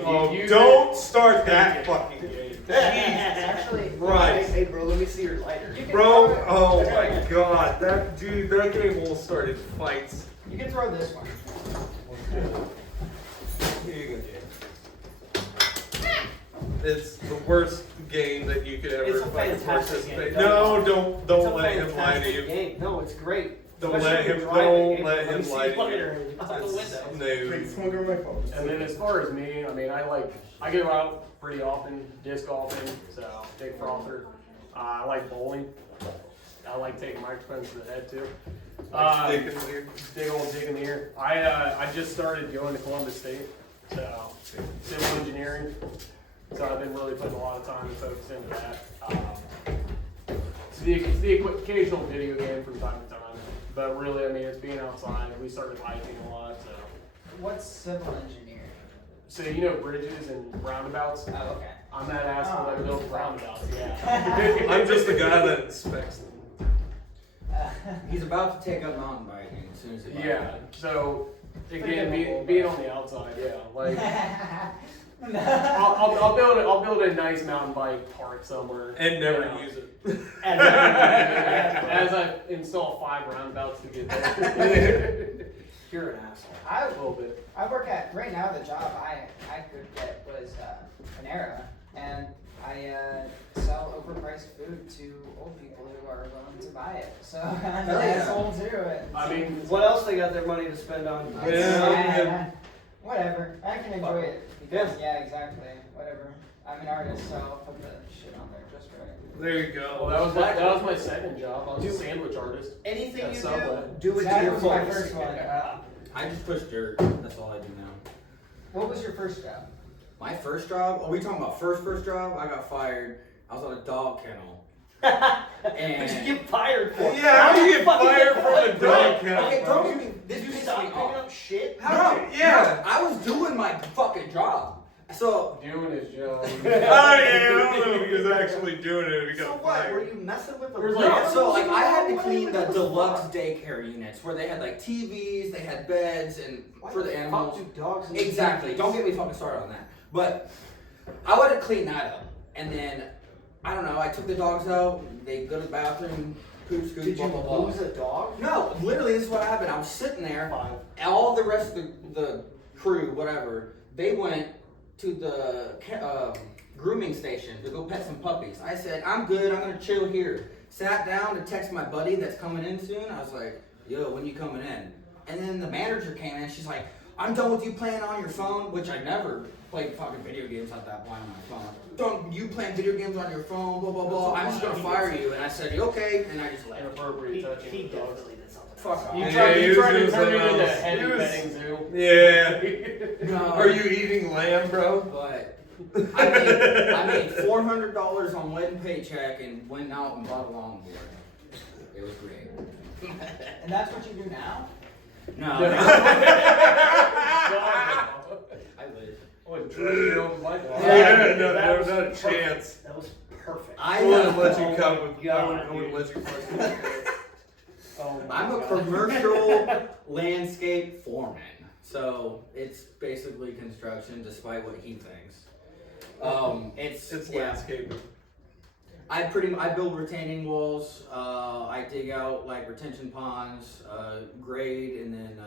Oh, You don't start that fucking game. It's actually Right. Hey, bro, let me see your lighter. You can Bro, throw it. oh my god, that game will start in fights. You can throw this one. Here you go, Jay. It's the worst game that you could ever It's a fucking fantastic participate. game. No, don't It's a let him lie to fantastic you. game. No, it's great. Don't Especially let if you're him. driving. Don't let Let me him see lie to later. you. Out the window. No. Smoke on my phone. And then as far as me, I mean, I go out pretty often, disc golfing, so big frother. I like bowling. I like taking microphones to the head too. Big old dig in the ear. I just started going to Columbus State, so civil engineering. So I've been really putting a lot of time and focus into that. It's the occasional video game from time to time, but really, I mean, it's being outside. We started hiking a lot, so. What's civil engineering? So you know bridges and roundabouts? Oh, okay. I'm that asshole that builds roundabouts, yeah. I'm just the guy that inspects them. He's about to take up mountain biking as soon as he buys Yeah, it. so again, Forgivable, being but- on the outside, yeah, like I'll build a nice mountain bike park somewhere And never you know, use it. as I install 5 roundabouts to get there. You're an asshole. A little bit. I work at, right now the job I could get was Panera, and I sell overpriced food to old people who are willing to buy it. So I'm an Hell yeah. asshole too. I mean, What else they got their money to spend on? Yeah. Whatever. I can enjoy it. Because, yeah, exactly. Whatever. I'm an artist, so I'll put the shit on there just right. There you go. well, that was my second job. I was a sandwich artist. Anything At you Subway. do it to That your was my fullest. first one. I just push dirt. That's all I do now. What was your first job? My first job? Are we talking about first job? I got fired. I was on a dog kennel. What'd you get fired for? Yeah, how do you get fucking fired from a Bro, dog kennel, Okay, bro? don't get me. This Did you pissed stop me picking off. up shit? No, Yeah. I was doing my fucking job. So Doing his job. I don't know if he was actually doing it. He So got what? Were fired. you messing with the There's no, like- so like I had to What clean the fuck? deluxe daycare units where they had like TVs, they had beds, and Why for the fuck animals. do dogs need Exactly. TVs? Don't get me fucking started on that. But I wanted to clean that up, and then I don't know. I took the dogs out. They go to the bathroom, poop, scoop, Did blah you blah blah. lose a dog? No, literally, this is what happened. I was sitting there. 5. All the rest of the crew, whatever, they went to the grooming station to go pet some puppies. I said, I'm good. I'm gonna chill here. Sat down to text my buddy that's coming in soon. I was like, yo, when you coming in? And then the manager came in. She's like, I'm done with you playing on your phone, which I never played fucking video games at that point on my phone. Don't you playing video games on your phone, blah, blah, blah. I'm just gonna fire you. And I said, you okay? And I just left. Inappropriate touching. He of dogs. definitely did something. Fuck off. You Yeah, tried, he you was tried to doing turn it something into a else. heavy He was- petting zoo. Yeah. No. Are you eating lamb, bro? But I made $400 on wedding paycheck and went out and bought a longboard. It was great. And that's what you do now? No, I wish. Oh, 20-year-old white dog. Yeah, that no, there's was not a perfect. chance. That was perfect. I wouldn't let you Oh come my with. God, I wouldn't let you fucking. Oh my I'm a God. commercial landscape foreman, so it's basically construction, despite what he thinks. It's yeah. landscaping. I build retaining walls. I dig out like retention ponds, grade, and then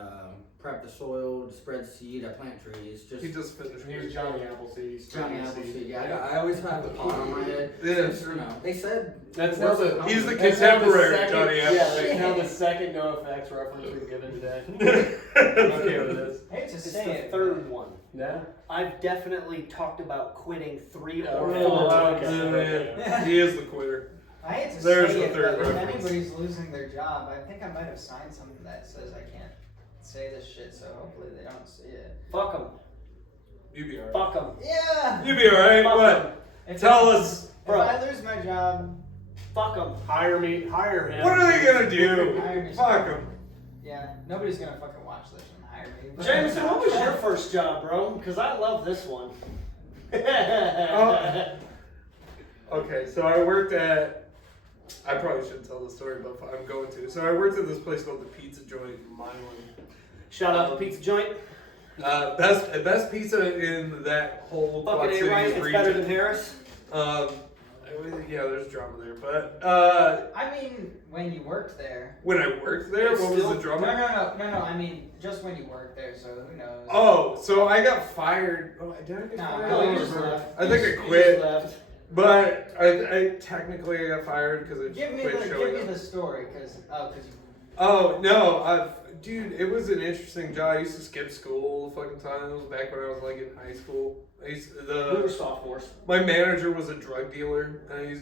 prep the soil, spread seed. I plant trees. He just finished. Here's Johnny Appleseed. Johnny Appleseed. Yeah, I always have a pot on my head. Yeah. Sure, no. They said That's now the He's the that's now the contemporary second- Johnny Yeah, Appleseed. that's now the second no effects reference we've given today. I'm okay with this. I hate to It's say the it. third one. Yeah. I've definitely talked about quitting 3 Oh, or yeah. 4 Okay. times. Yeah, he is the quitter. I hate to There's say the it, third but if reference. anybody's losing their job, I think I might have signed something that says I can't say this shit, so hopefully they don't see it. Fuck them. You be alright. Fuck them. Yeah! You be alright. Fuck What? If Tell I- us. If Bro. I lose my job, Fuck them. Hire me. Hire him. What are they gonna do? Hire me. Fuck them. yeah, nobody's gonna fucking watch this and hire me. but- Jameson, what was your first job, bro? Because I love this one. Okay, so I worked at. I probably shouldn't tell the story, but I'm going to. So I worked at this place called the Pizza Joint in Milan. Shout out to Pizza Joint. Best pizza in that whole Quad Fucking Cities A right, it's region. better than Harris. Yeah, there's drama there, but I mean, when you worked there. when I worked there, It's what still- was the drama? No. I mean, just when you worked there. So who knows? Oh, so I got fired. Oh, did I get No, fired? no, I you don't just remember. left. I think I You just quit, left. but I technically got fired because I just Give me quit the showing up. the story, cause you. Oh no, dude, it was an interesting job. I used to skip school the fucking time. It was back when I was like in high school. We were sophomores. My manager was a drug dealer. And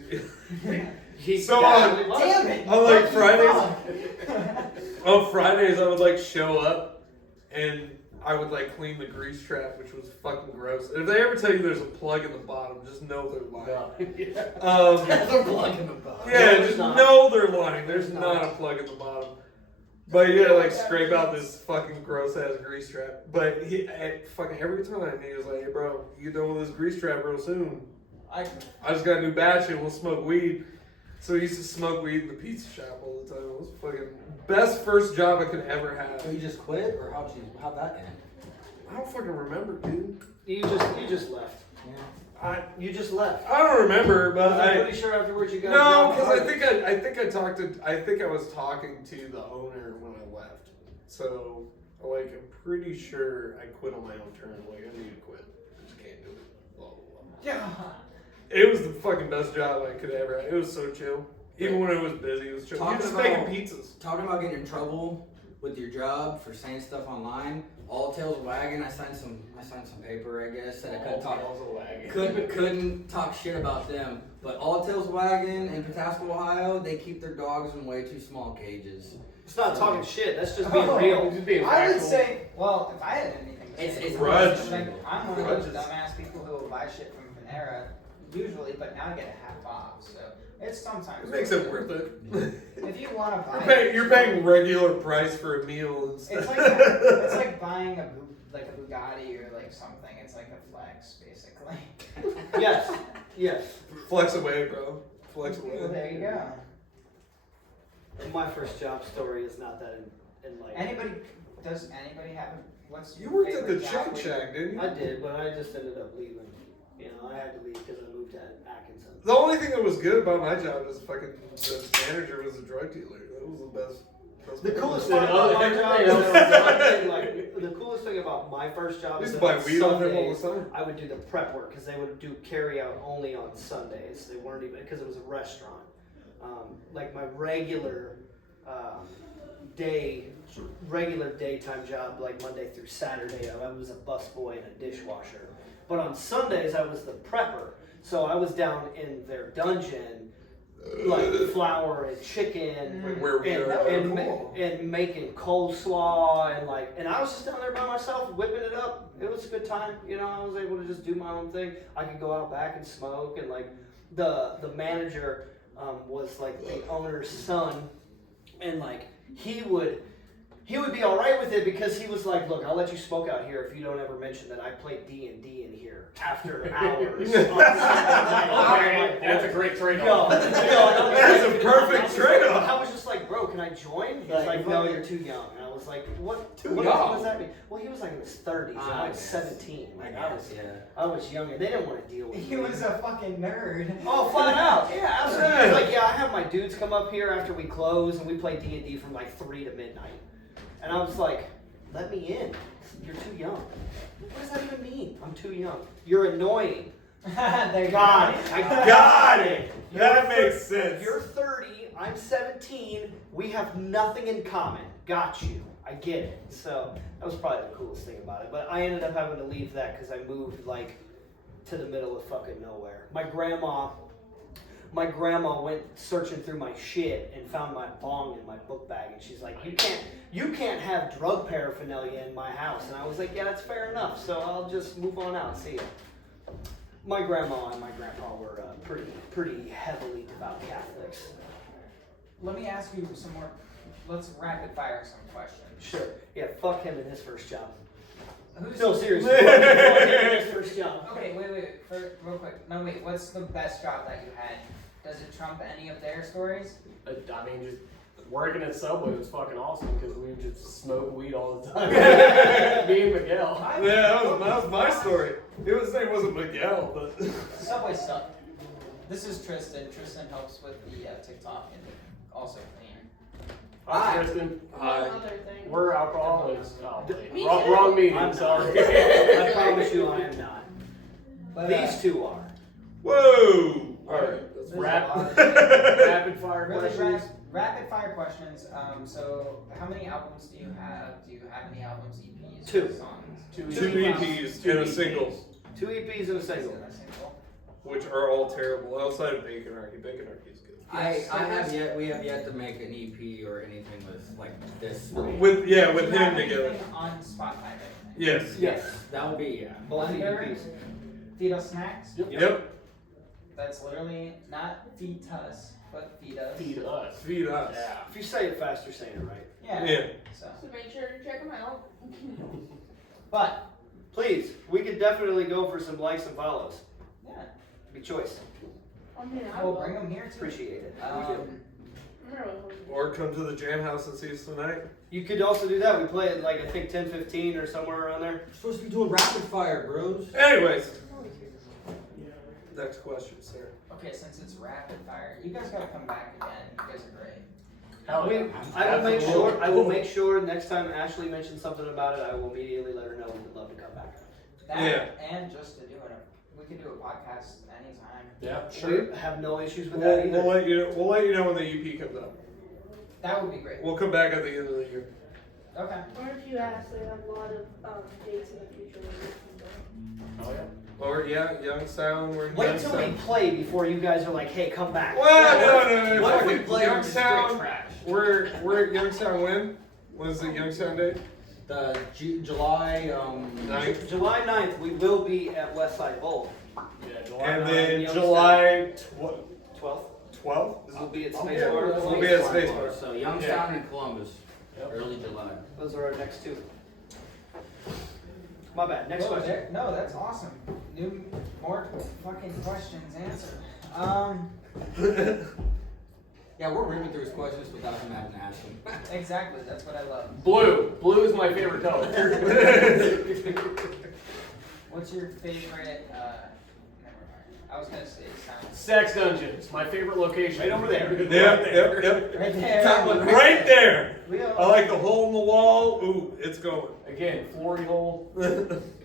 So, definitely was. Damn it! on like What the Fridays, fuck? on Fridays I would like show up and I would like clean the grease trap, which was fucking gross. And if they ever tell you there's a plug in the bottom, just know they're lying. They're plugging the bottom. Yeah, there's just not. know they're lying. There's There's not not. a plug in the bottom. But you gotta like scrape out this fucking gross ass grease trap. But fucking every time he was like, "Hey bro, you done with this grease trap real soon? I just got a new batch and we'll smoke weed." So he used to smoke weed in the pizza shop all the time. It was fucking best first job I could ever have. So you just quit, or how'd that end? I don't fucking remember, dude. You just left. Yeah. You just left. I don't remember, but I'm pretty sure afterwards you got. no, a job because at I think I was talking to the owner when I left. So like I'm pretty sure I quit on my own terms. Like I need to quit. I just can't do it. Blah blah blah. Yeah. It was the fucking best job I could ever have. It was so chill. Even when it was busy, it was chill. Talking You're just about- making pizzas. Talking about getting in trouble with your job for saying stuff online. All tails wagging. I signed some paper, I guess, that I couldn't talk shit about them. But All Tails Wagging in Pataskala, Ohio, they keep their dogs in way too small cages. It's not talking shit. That's just being real. Just being I would factual. say, well, if I had anything to say, It's grudge. like, I'm one of those Grudges. dumbass people who will buy shit from Panera, usually, but now I get a half off, so it's sometimes. It makes it worth it. If you want to buy You're paying regular price for a meal instead. it's like buying a Bugatti or like something. It's like a flex, basically. Yes. Flex away, bro. Flex away. Well, there you go. My first job story is not that enlightening. Does anybody have what's You your worked at the favorite job Shake where Shack, didn't you? I did, but I just ended up leaving. You know, I had to leave because I moved to Atkinson. The only thing that was good about my job is fucking the manager was a drug dealer. That was the best. The coolest Yeah, thing about my everything job else is that, like, the coolest thing about my first job I is used that to buy on weed off him all Sundays, the time. I would do the prep work because they would do carry out only on Sundays. They weren't even because it was a restaurant. Like my regular daytime job, like Monday through Saturday, I was a busboy and a dishwasher. But on Sundays, I was the prepper. So I was down in their dungeon, like flour and chicken, Where we and, are. and, Cool. and making coleslaw and I was just down there by myself whipping it up. It was a good time, you know. I was able to just do my own thing. I could go out back and smoke, and like the manager was like the owner's son, and like he would be all right with it because he was like, look, I'll let you smoke out here if you don't ever mention that I played D&D in here after hours. That's a great trade-off. That's a perfect trade-off. I was just like, bro, can I join? He was like, no, you're too young. And I was like, what young? does that mean? Well, he was like in his 30s, and I was guess. 17. Like I yeah. was younger. They didn't want to deal with he me. was a fucking nerd. Oh, flat out. Yeah, absolutely. He was like, yeah, I have my dudes come up here after we close, and we play D&D from like 3 to midnight. And I was like, let me in. You're too young. What does that even mean? I'm too young. You're annoying. There you Got go. it. I Got it. You're That thir- makes sense. You're 30. I'm 17. We have nothing in common. Got you. I get it. So that was probably the coolest thing about it. But I ended up having to leave that because I moved like to the middle of fucking nowhere. My grandma went searching through my shit and found my bong in my book bag, and she's like, you can't have drug paraphernalia in my house. And I was like, yeah, that's fair enough. So I'll just move on out. See ya. My grandma and my grandpa were pretty heavily devout Catholics. Let me ask you some more. Let's rapid fire some questions. Sure. Yeah, fuck him in his first job. Who's No, seriously. Fuck him in his first job. Okay, wait, real quick. No, wait. What's the best job that you had? Does it trump any of their stories? I mean, just working at Subway was fucking awesome because we would just smoke weed all the time. Me and Miguel. Yeah, that was my story. His name wasn't Miguel, but Subway sucked. This is Tristan. Tristan helps with the TikTok and also cleaning. Hi, Tristan. Other thing. We're alcoholics. Oh, Me wrong, too. wrong meeting, I'm sorry. I promise you I am not. But, These two are. Whoa! Alright, that's there's a Rap- lot of- Rapid fire Really questions. rapid fire questions. So, how many albums do you have? Do you have any albums, EPs, Two. or songs? two EPs. EPs Two and a EPs. single, 2 EPs and a single. which are all terrible outside of Bacon Archy. Bacon Archy is good. We have yet to make an EP or anything with like this. With Do you him have together. anything on Spotify? Yes. Yes. That would be, yeah. Both Under EPs. Feedussnacks. Yep. That's literally not fetus, but fetus. Feed us. Feed us. Yeah. If you say it fast, you're saying it right. Yeah. Yeah. So, So make sure to check them out. but Please, we could definitely go for some likes and follows. yeah, Be choice. I mean, I we'll will. bring them here too. Appreciate it. I'm really hoping. Or come to the jam house and see us tonight. You could also do that. We play at like I think 10:15 or somewhere around there. We're supposed to be doing rapid fire, bros. Anyways, next question, sir. Okay, since it's rapid fire, you guys gotta come back again. You guys are great. Hell yeah. I will make Absolutely. sure. I will make sure next time Ashley mentions something about it, I will immediately let her know we would love to come back. That Yeah. and just to do it, we could do a podcast anytime. Yeah, sure. We have no issues with that either. We'll let you know when the EP comes up. That would be great. We'll come back at the end of the year. Okay. Or if you ask, they have a lot of dates in the future. where we can go. Oh, yeah. Or yeah, Young Sound. We're in Wait Young till we Sound. play before you guys are like, "Hey, come back." Well, no. What if we fucking play Young on just straight Sound? trash? We're at Young Sound when? When's the Young Sound date? The July, 9th. July 9th, we will be at Westside Bowl. Yeah, July And 9th. then Young July 12th. 12th? We'll be at Oh, Space yeah, Bar. We'll be at Space Bar. So Youngstown Yeah. and Columbus, Yep. early July. Those are our next two. My bad. Next Oh, question. No, that's awesome. More fucking questions answered. Yeah, we're ripping through his questions without him having to ask them. Exactly. That's what I love. Blue. Blue is my favorite color. What's your favorite? Never mind. I was gonna say sound. Sex Dungeons. My favorite location. Right over there. Yep. Right there. Top one Right there. Leo. I like the hole in the wall. Ooh, it's going. Again, Flory hole.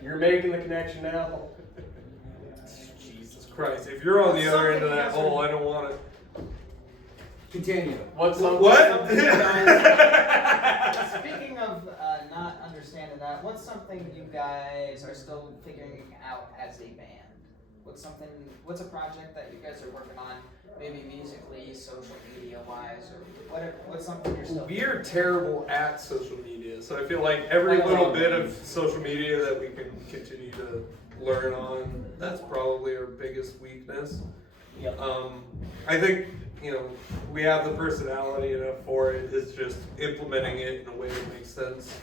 You're making the connection now. Jesus Christ. If you're on the other end of that hole, I don't want it. Continue. What's something? What? Speaking of not understanding that, what's something you guys are still figuring out as a band? What's a project that you guys are working on, maybe musically, social media wise, or what's something you're still We're terrible at social media, so I feel like every Like a little lot of bit of things. social media that we can continue to learn on, that's probably our biggest weakness. Yep. I think, we have the personality enough for it, it's just implementing it in a way that makes sense.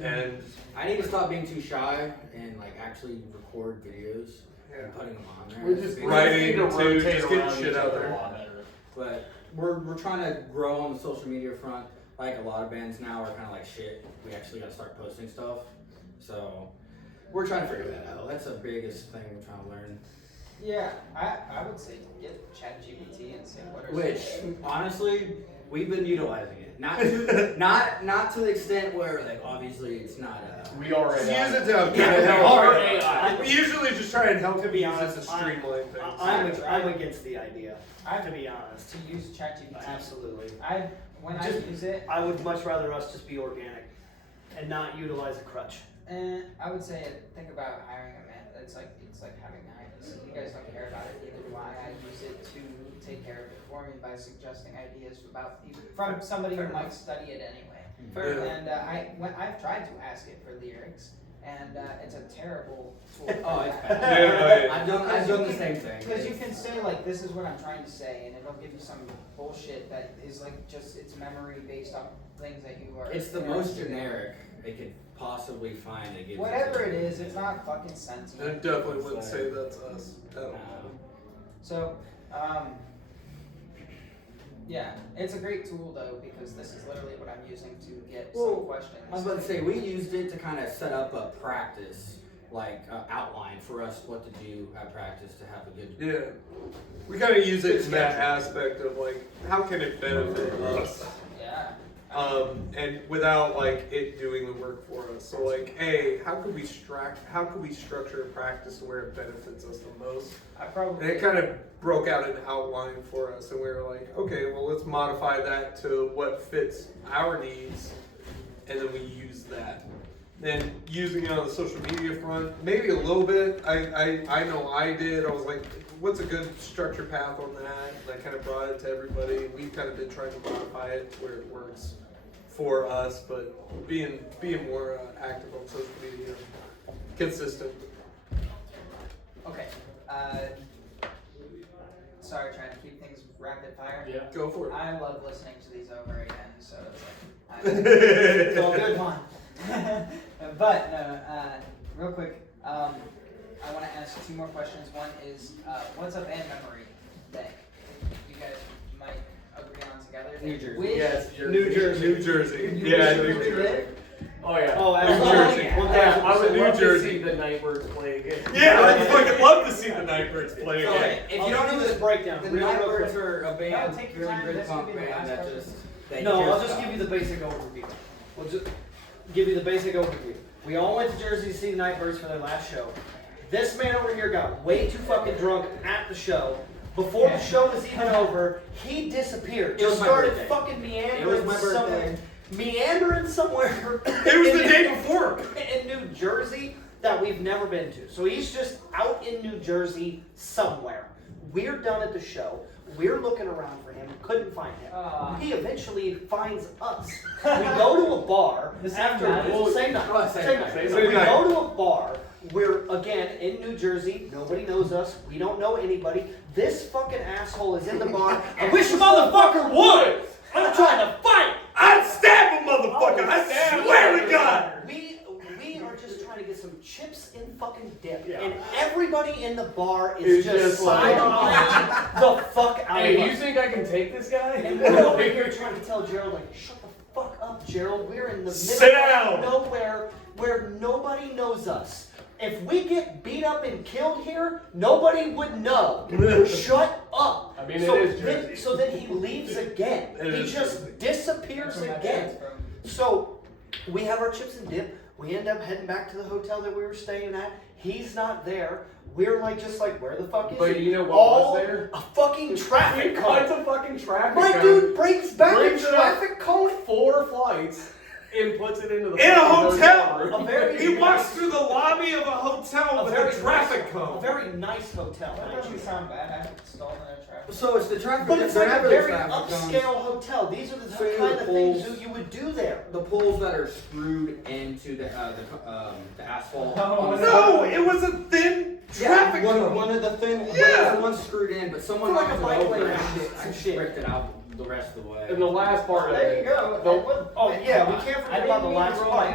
And I need to stop being too shy and like actually record videos and putting them on there. We're just Writing need to too, rotate just get around shit each out other there. a lot better. But we're trying to grow on the social media front. Like a lot of bands now are kind of like shit. We actually got to start posting stuff. So we're trying to figure that out. That's the biggest thing we're trying to learn. Yeah, I would say get ChatGPT and say what are Which honestly, we've been utilizing it. Not to the extent where like obviously it's not. We already just use it to Yeah, kind of we help. are AI. We usually just try and help To be use it honest, to streamline things. I'm against the idea. I To be honest. to use ChatGPT. Absolutely. When Just- I use it, I would much rather us just be organic and not utilize a crutch. I would say think about hiring a man. It's like having ideas. You guys don't care about it, neither do I. I use it to take care of it for me by suggesting ideas from somebody who might study it anyway. Fair enough. And I've tried to ask it for lyrics, and it's a terrible tool. Oh, it's Yeah, bad. yeah. I've done the same thing. Because you can say like, this is what I'm trying to say, and it'll give you some bullshit that is like just it's memory based on things that you are. It's the most generic it could possibly find. It gives Whatever it is, it's not fucking sentient. I definitely wouldn't say that's us at all. So, yeah, it's a great tool though, because this is literally what I'm using to get Well, some questions. I was about to say, we used it to kind of set up a practice outline for us what to do at practice to have a good. Yeah. We kind of use it in that aspect of like, how can it benefit us? Yeah. And without like it doing the work for us. So like, hey, how could we structure a practice where it benefits us the most? And it kind of broke out an outline for us, and we were like, okay, well, let's modify that to what fits our needs, and then we use that. Then using it on the social media front, maybe a little bit. I know I did. I was like, what's a good structure path on that? And I kind of brought it to everybody. We've kind of been trying to modify it where it works for us, but being more active on social media, consistent. Okay. Sorry, trying to keep things rapid fire. Yeah. Go for it. I love listening to these over again, so it's like, good one. But no, real quick, I want to ask 2 more questions. One is, what's a band memory that you guys might agree on together? New Jersey. Which- Yes, New Jersey. Yeah, New Jersey. Oh yeah. Oh, New absolutely. Jersey. Well, yeah, I would New love Jersey. to see the Nightbirds play again. Yeah, I'd fucking love to see the Nightbirds play So, again. if I'll you don't do know this this breakdown. the real Nightbirds quick. are a band, No, take your really time. great This will punk be the band last that question. just. They No, care I'll just about. give you the basic overview. We'll just give you the basic overview. We all went to Jersey to see the Nightbirds for their last show. This man over here got way too fucking drunk at the show. Before the show was even over, he disappeared. It was Just my started birthday. fucking It was meandering my somewhere. birthday. Meandering somewhere. It was the day before. In New Jersey that we've never been to. So he's just out in New Jersey somewhere. We're done at the show. We're looking around for him. Couldn't find him. He eventually finds us. We go to a bar The same after night? same night. Oh, same Same night. night. Same We night. go to a bar. We're again in New Jersey. Nobody knows us. We don't know anybody. This fucking asshole is in the bar. I wish a motherfucker would. I'm trying to fight. I'd stab a motherfucker. I swear to God. We are just trying to get some chips and fucking dip, Yeah. and everybody in the bar is It's just just like- side-eyeing the fuck out Hey, of you us. think I can take this guy? And we're over here trying to tell Gerald, like, shut the fuck up, Gerald. We're in the Sit middle down. of nowhere where nobody knows us. If we get beat up and killed here, nobody would know. Shut up. I mean, it is then, Jersey. so then he leaves again. It He is just Jersey. disappears That's where my again. dad's from. So we have our chips and dip. We end up heading back to the hotel that we were staying at. He's not there. We're like, just like, where the fuck is But he? you know what All was there? a fucking traffic He cone. cuts a fucking traffic My cone, dude breaks back brings a it up. traffic cone. 4 flights, and puts it into the In a fucking hotel. room. A very He walks through the lobby of a hotel with a traffic A cone. very nice hotel. That mind doesn't you. sound bad. I haven't stolen a traffic. So it's the traffic. But it's they're like not a really very traffic cones. upscale hotel. These are the So you kind have of poles. things you would do there. The poles that are screwed into the asphalt. Oh, on the No, side. it was a thin Yeah, traffic one cone. of the thin. Yeah. The one screwed in, but someone For like knocked a it bike over lane and and I shit, some just shit. ripped it out the rest of the way. And the last part of There it. you go. the- Oh yeah, we can't I forget didn't about the mean to last roll part.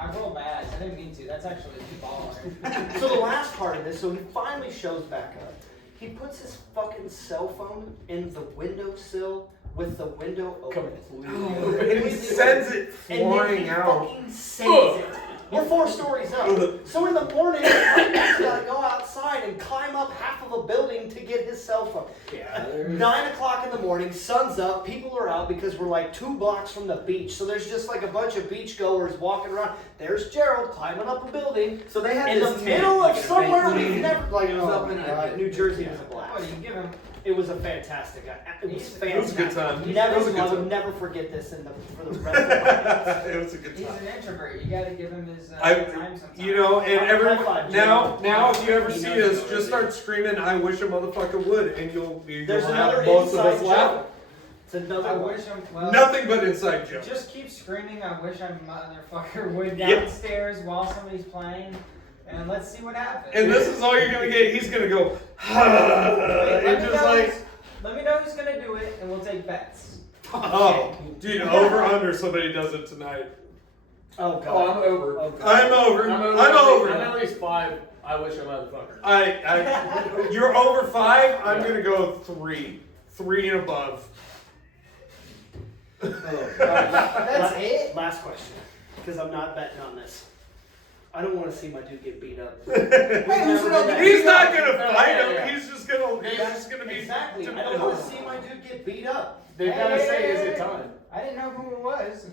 I rolled my eyes. I didn't mean to. That's actually too baller. So the last part of this, so he finally shows back up. He puts his fucking cell phone in the windowsill with the window open. Completely. And he sends it And then flying he out. fucking sends it. We're 4 stories up. So in the morning, he's gotta go outside and climb up half of a building to get his cell phone. Yeah, there's- 9 o'clock in the morning, sun's up, people are out because we're like 2 blocks from the beach. So there's just like a bunch of beachgoers walking around. There's Gerald climbing up a building So they had in this the tent, middle like of an somewhere event we've tent. never, like, It was up in a- New Jersey was a What blast. do you give him? It was a fantastic, it was fantastic. It was a good time. Never, It was a good I would time. never forget this for the rest of my life. It was a good He's time. an introvert. You gotta give him his I, time sometimes. you know, and High everyone five, now, Gerald. if you ever He see knows us, it just start screaming, "I wish a motherfucker would," and you'll There's have another most of inside us laughing. joke. It's another I one. wish him well. Nothing but inside jokes. Just keep screaming. I wish I motherfucker would Yep. downstairs while somebody's playing, and let's see what happens. And this is all you're gonna get. He's gonna go, and just like, Let me know who's gonna do it, and we'll take bets. oh, dude, over under. Somebody does it tonight. Oh Oh, god. I'm over. Oh, God. I'm over. I'm I'm at least 5. I wish a motherfucker. You're over 5. I'm gonna go 3. 3 and above. That's That's it. Last question, because I'm not betting on this. I don't want to see my dude get beat up. He's not gonna fight him. Yeah. He's just gonna be Exactly. I don't want to see my dude get beat up. They gotta say, is it time? I didn't know who it was.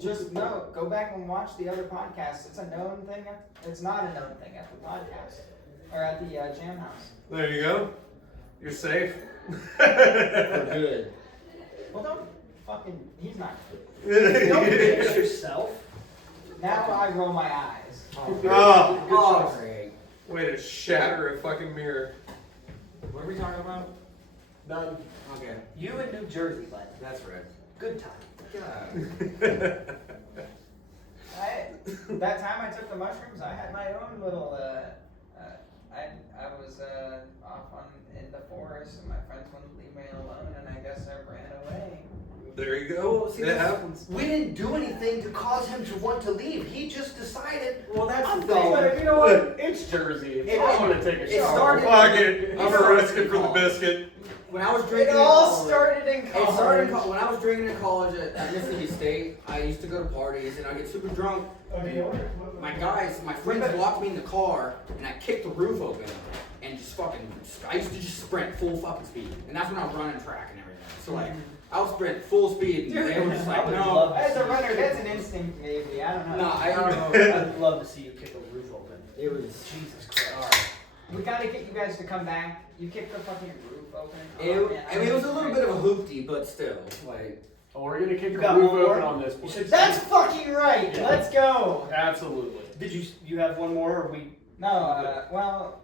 Just no. Go back and watch the other podcasts. It's a known thing. It's not a known thing at the podcast or at the jam house. There you go. You're safe. We're good. Well, don't fucking. He's not. Don't fix yourself. Now I roll my eyes. Oh, Great. way to shatter a fucking mirror. What are we talking about? None. Okay, You in New Jersey, Len. that's right. Good time. God. That time I took the mushrooms, I had my own little. I was off in the forest, and my friends wouldn't leave me alone, and I guess I ran away. There you go. Well, see, It that's- happens. We didn't do anything to cause him to want to leave. He just decided. Well, that's I'm the going. thing. But you know what? It's Jersey. It- I want to take a it shower. started- Fuck it. I'm gonna risk it for the College. biscuit. When I was It drinking, all in college- started in It college. started when I was drinking in college at Mississippi State. I used to go to parties and I get super drunk. My friends locked me in the car and I kicked the roof open and just fucking. I used to just sprint full fucking speed, and that's when I was running track and everything. So like, I would sprint full speed, and they were just like, no. As a runner, that's an instinct, maybe. I don't know. No, I don't know. I'd love to see you kick a roof open. It was. Jesus Christ. Alright. We gotta get you guys to come back. You kicked the fucking roof open. I mean, it was a little bit of a hoopty, but still, like. Oh, we're gonna kick You the got roof one more? open on this one. That's fucking right. Yeah. Let's go. Absolutely. Did you have one more? Or we? No, well,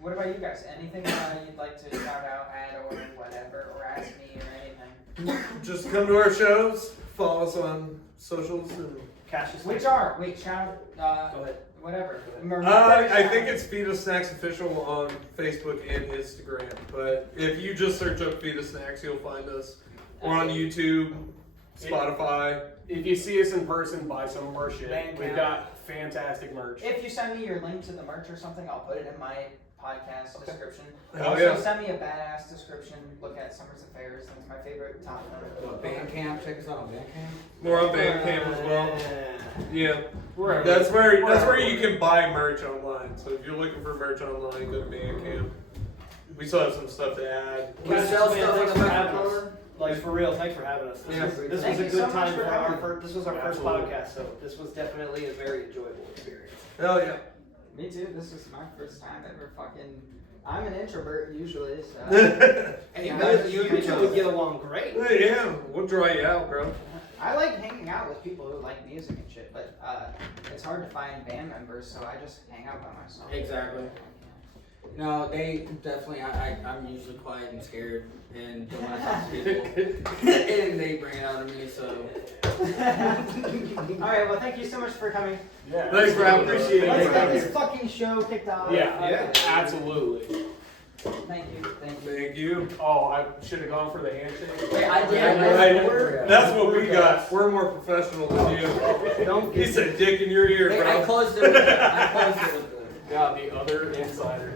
what about you guys? Anything you'd like to shout out at or whatever, or ask me or anything? Just come to our shows. Follow us on socials. And Cassius. Shout, Go ahead. whatever. I think it's Feedussnacks official on Facebook and Instagram. But if you just search up Feedussnacks, you'll find us. We're on YouTube, Spotify. If you see us in person, buy some of our shit. Bandcamp. We've got fantastic merch. If you send me your link to the merch or something, I'll put it in my podcast description. Hell Also, yeah. send me a badass description. Look at Summer's Affairs. That's my favorite topic. What, Bandcamp? Check us out on Bandcamp. We're on Bandcamp as well. Yeah. Wherever. That's where you can buy merch online. So if you're looking for merch online, go to Bandcamp. We still have some stuff to add. We sell stuff on Thanks the for back having cover. us. Like for real, thanks for having us. This Yeah. was Thank a you good so much time for for having our me. first. This was our first Absolutely. podcast, so this was definitely a very enjoyable experience. Hell yeah. Me too. This is my first time ever fucking. I'm an introvert usually, so. Hey, You two would get along great. Yeah, we'll dry you out, bro. I like hanging out with people who like music and shit, but it's hard to find band members, so I just hang out by myself. Exactly. No, they definitely. I'm usually quiet and scared, and don't want to talk to people. And they bring it out of me. So. All right. Well, thank you so much for coming. Yeah. Thanks for having us. Appreciate it. Let's Thank get you. this fucking show kicked off. Yeah, absolutely. Thank you. Thank you. Thank you. Oh, I should have gone for the handshake. Wait, I did. That's what we got. We're more professional than you. Don't He get said dick in your ear, Hey, I bro. closed it with the. Yeah, the other insider.